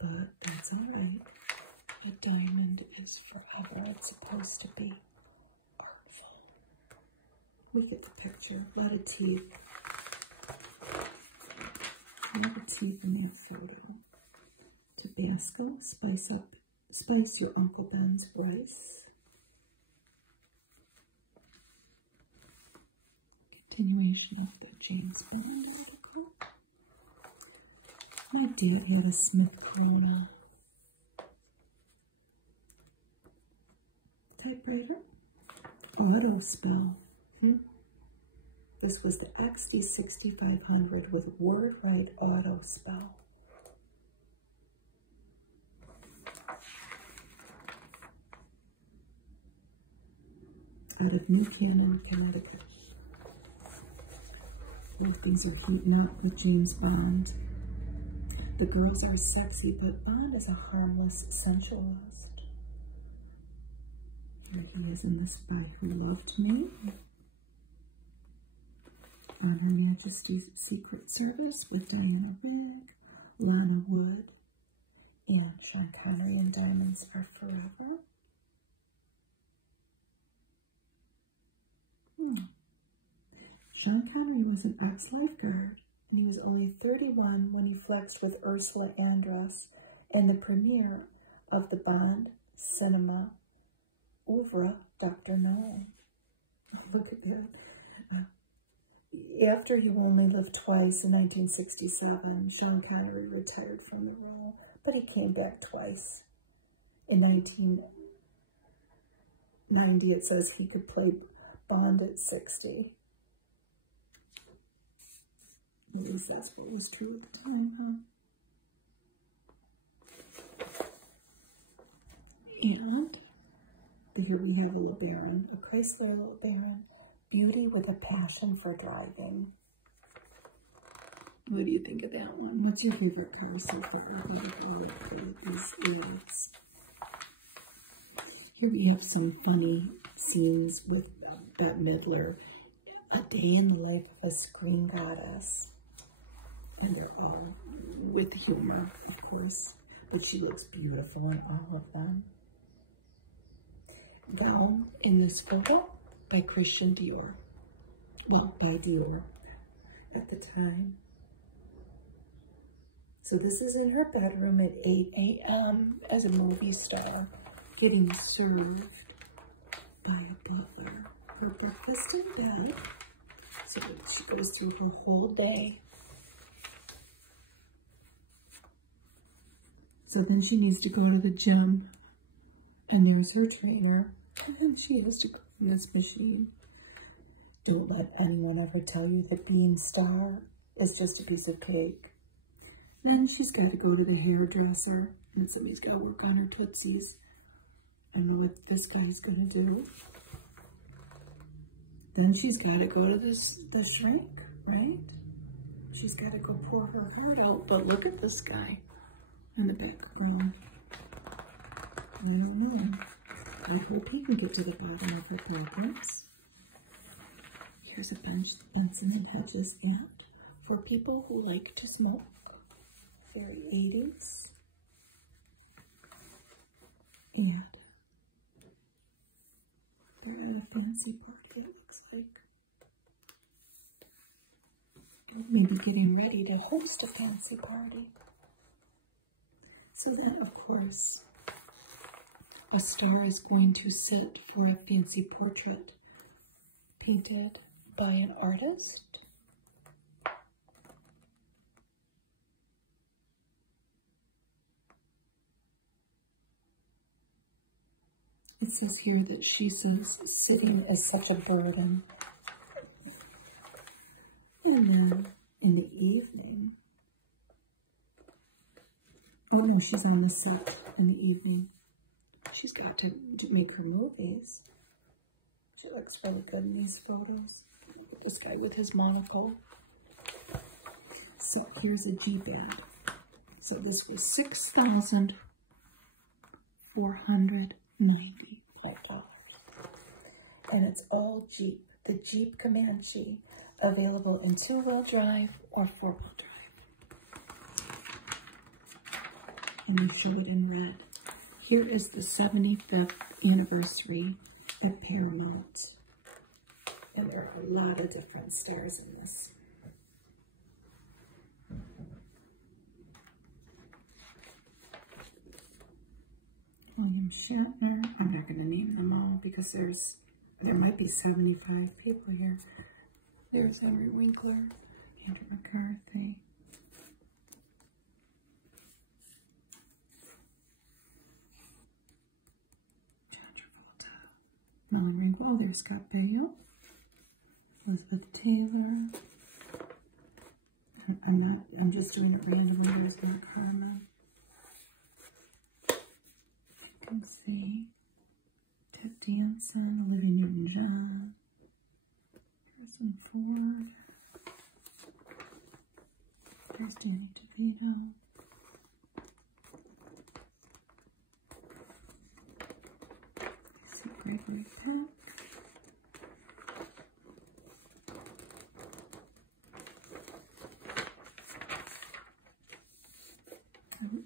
But that's all right. A diamond is forever. It's supposed to be artful. Look at the picture. A lot of teeth. A lot of teeth in that photo. Tabasco, spice your Uncle Ben's rice. Continuation of the James Bond article. My dad had a Smith Corona typewriter. Auto spell. This was the XD6500 with word right auto spell. Out of New Canaan, Connecticut. Well, things are heating up with James Bond. The girls are sexy, but Bond is a harmless sensualist. And he is in The Spy Who Loved Me. On Her Majesty's Secret Service with Diana Rigg, Lana Wood, and Sean Connery in Diamonds Are Forever. Sean Connery was an ex-lifeguard, and he was only 31 when he flexed with Ursula Andress in the premiere of the Bond cinema oeuvre, Dr. No. Look at that. After He Only Lived Twice in 1967, Sean Connery retired from the role, but he came back twice. In 1990, it says he could play Bond at 60. At least that's what was true at the time, huh? And here we have a LeBaron, a Chrysler LeBaron, beauty with a passion for driving. What do you think of that one? What's your favorite car so far? Here we have some funny scenes with Bette Midler, a day in the life of a screen goddess. And they're all with humor, of course, but she looks beautiful in all of them. Gown in this photo by Christian Dior. Well, by Dior at the time. So this is in her bedroom at 8 a.m. as a movie star, getting served by a butler. Her breakfast in bed. So she goes through her whole day. So then she needs to go to the gym, and there's her trainer, and she has to go in this machine. Don't let anyone ever tell you that being star is just a piece of cake. Then she's got to go to the hairdresser, and somebody's got to work on her tootsies. I don't know what this guy's going to do. Then she's got to go to the shrink, right? She's got to go pour her heart out, but look at this guy in the background. I don't know. I hope he can get to the bottom of her problems. Here's a Benson and Hedges ad for people who like to smoke. Very 80s. And they're at a fancy party, it looks like. And maybe getting ready to host a fancy party. So then, of course, a star is going to sit for a fancy portrait painted by an artist. It says here that she says sitting is such a burden. And then in the evening, oh no, she's on the set in the evening. She's got to make her movies. She looks really good in these photos. Look at this guy with his monocle. So here's a Jeep ad. So this was $6,495. And it's all Jeep. The Jeep Comanche, available in 2-wheel drive or 4-wheel drive. And they show it in red. Here is the 75th anniversary of Paramount. And there are a lot of different stars in this. William Shatner. I'm not going to name them all because there might be 75 people here. There's Henry Winkler, Andrew McCarthy. John Travolta. Molly Ringwald. Oh, there's Scott Baio. Elizabeth Taylor. I'm just doing it randomly. There's Mark Harmon. You can see Ted Danson, Olivia Newton-John, Harrison Ford. There's Danny DeVito. See Gregory Peck.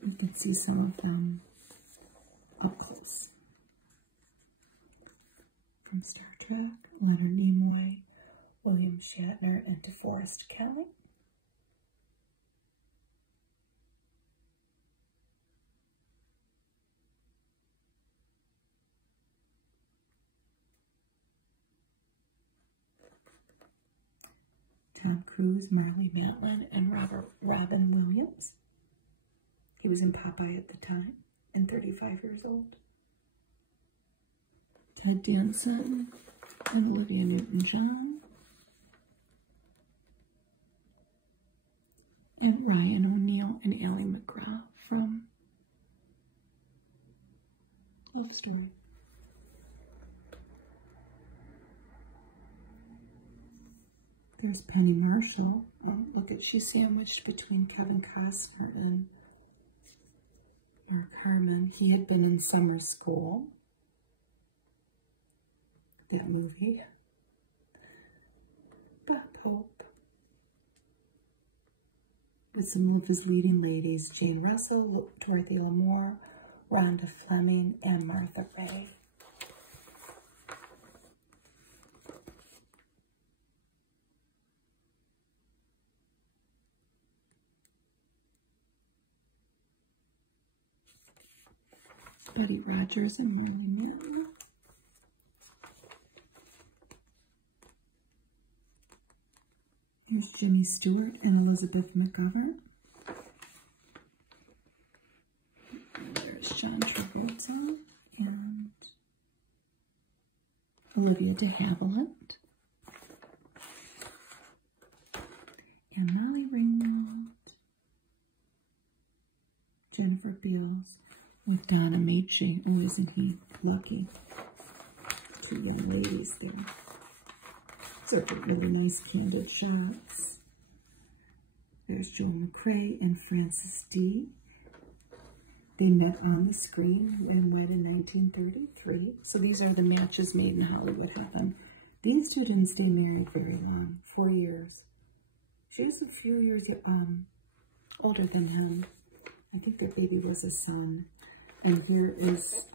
You can see some of them up close. From Star Trek, Leonard Nimoy, William Shatner, and DeForest Kelley. Tom Cruise, Marlee Matlin, and Robin Williams. He was in Popeye at the time, and 35 years old. Ted Danson and Olivia Newton-John. And Ryan O'Neal and Ally McGraw from Love Story. There's Penny Marshall. Oh, look at, she's sandwiched between Kevin Costner and Mark Harmon. He had been in summer school. That movie. Bob Hope. With some of his leading ladies, Jane Russell, Dorothy Lamour, Rhonda Fleming, and Martha Ray. Buddy Rogers and William Young. Here's Jimmy Stewart and Elizabeth McGovern. And there's John Travolta and Olivia de Havilland. And Molly Ringwald. Jennifer Beals with Donna Mace. Oh, isn't he lucky? Two young ladies there. These are really nice candid shots. There's Joel McCrea and Frances D. They met on the screen and wed in 1933. So these are the matches made in Hollywood happen. These two didn't stay married very long, 4 years. She is a few years older than him. I think their baby was a son. And here is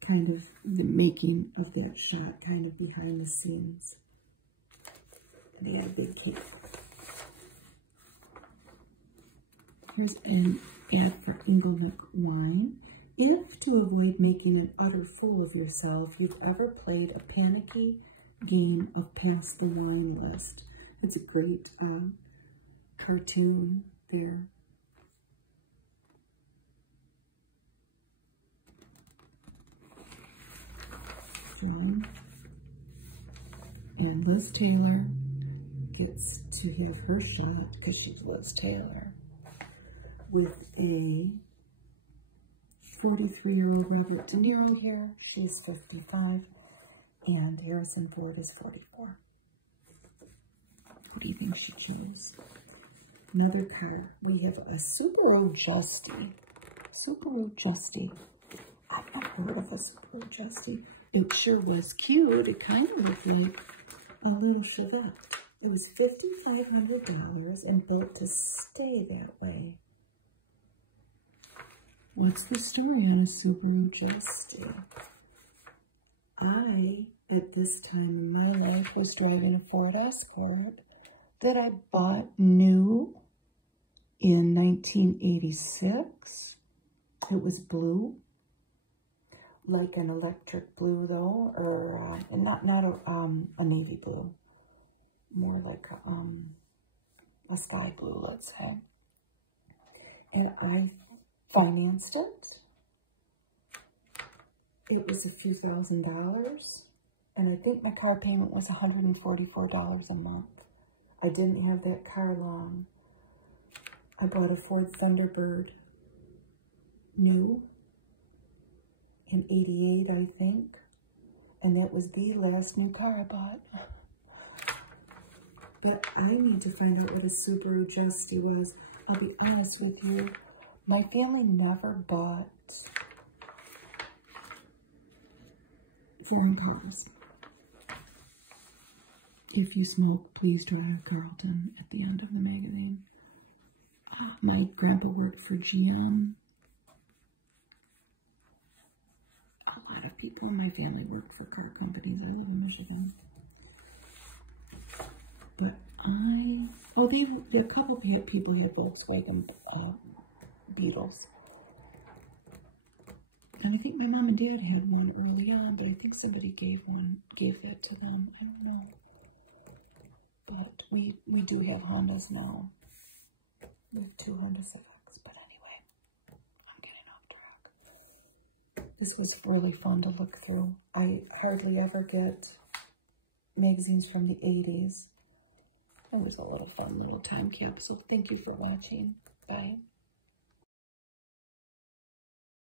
kind of the making of that shot, kind of behind the scenes. And they had a big cake. Here's an ad for Inglenook wine. If, to avoid making an utter fool of yourself, you've ever played a panicky game of Pass the Wine List. It's a great cartoon there. John and Liz Taylor gets to have her shot, because she's Liz Taylor, with a 43-year-old Robert DeNiro here. She's 55, and Harrison Ford is 44. What do you think she chose? Another car. We have a Subaru Justy. Subaru Justy. I've never heard of a Subaru Justy. It sure was cute. It kind of looked like a little Chevette. It was $5,500 and built to stay that way. What's the story on a Subaru Justy? I, at this time in my life, was driving a Ford Escort that I bought new in 1986. It was blue, like an electric blue though, or not a navy blue, more like a sky blue, let's say. And I financed it. It was a few $1,000s, and I think my car payment was $144 a month. I didn't have that car long. I bought a Ford Thunderbird new in '88, I think, and that was the last new car I bought. But I need to find out what a Subaru Justy was. I'll be honest with you, my family never bought foreign cars. If you smoke, please drive Carlton at the end of the magazine. My grandpa worked for GM. A lot of people in my family work for car companies. I live in Michigan. But a couple of people had Volkswagen Beetles. And I think my mom and dad had one early on, but I think somebody gave that to them. I don't know. But we do have Hondas now. We have 2 Honda Civics. But anyway, I'm getting off track. This was really fun to look through. I hardly ever get magazines from the 80s. It was a little fun little time capsule. Thank you for watching. Bye.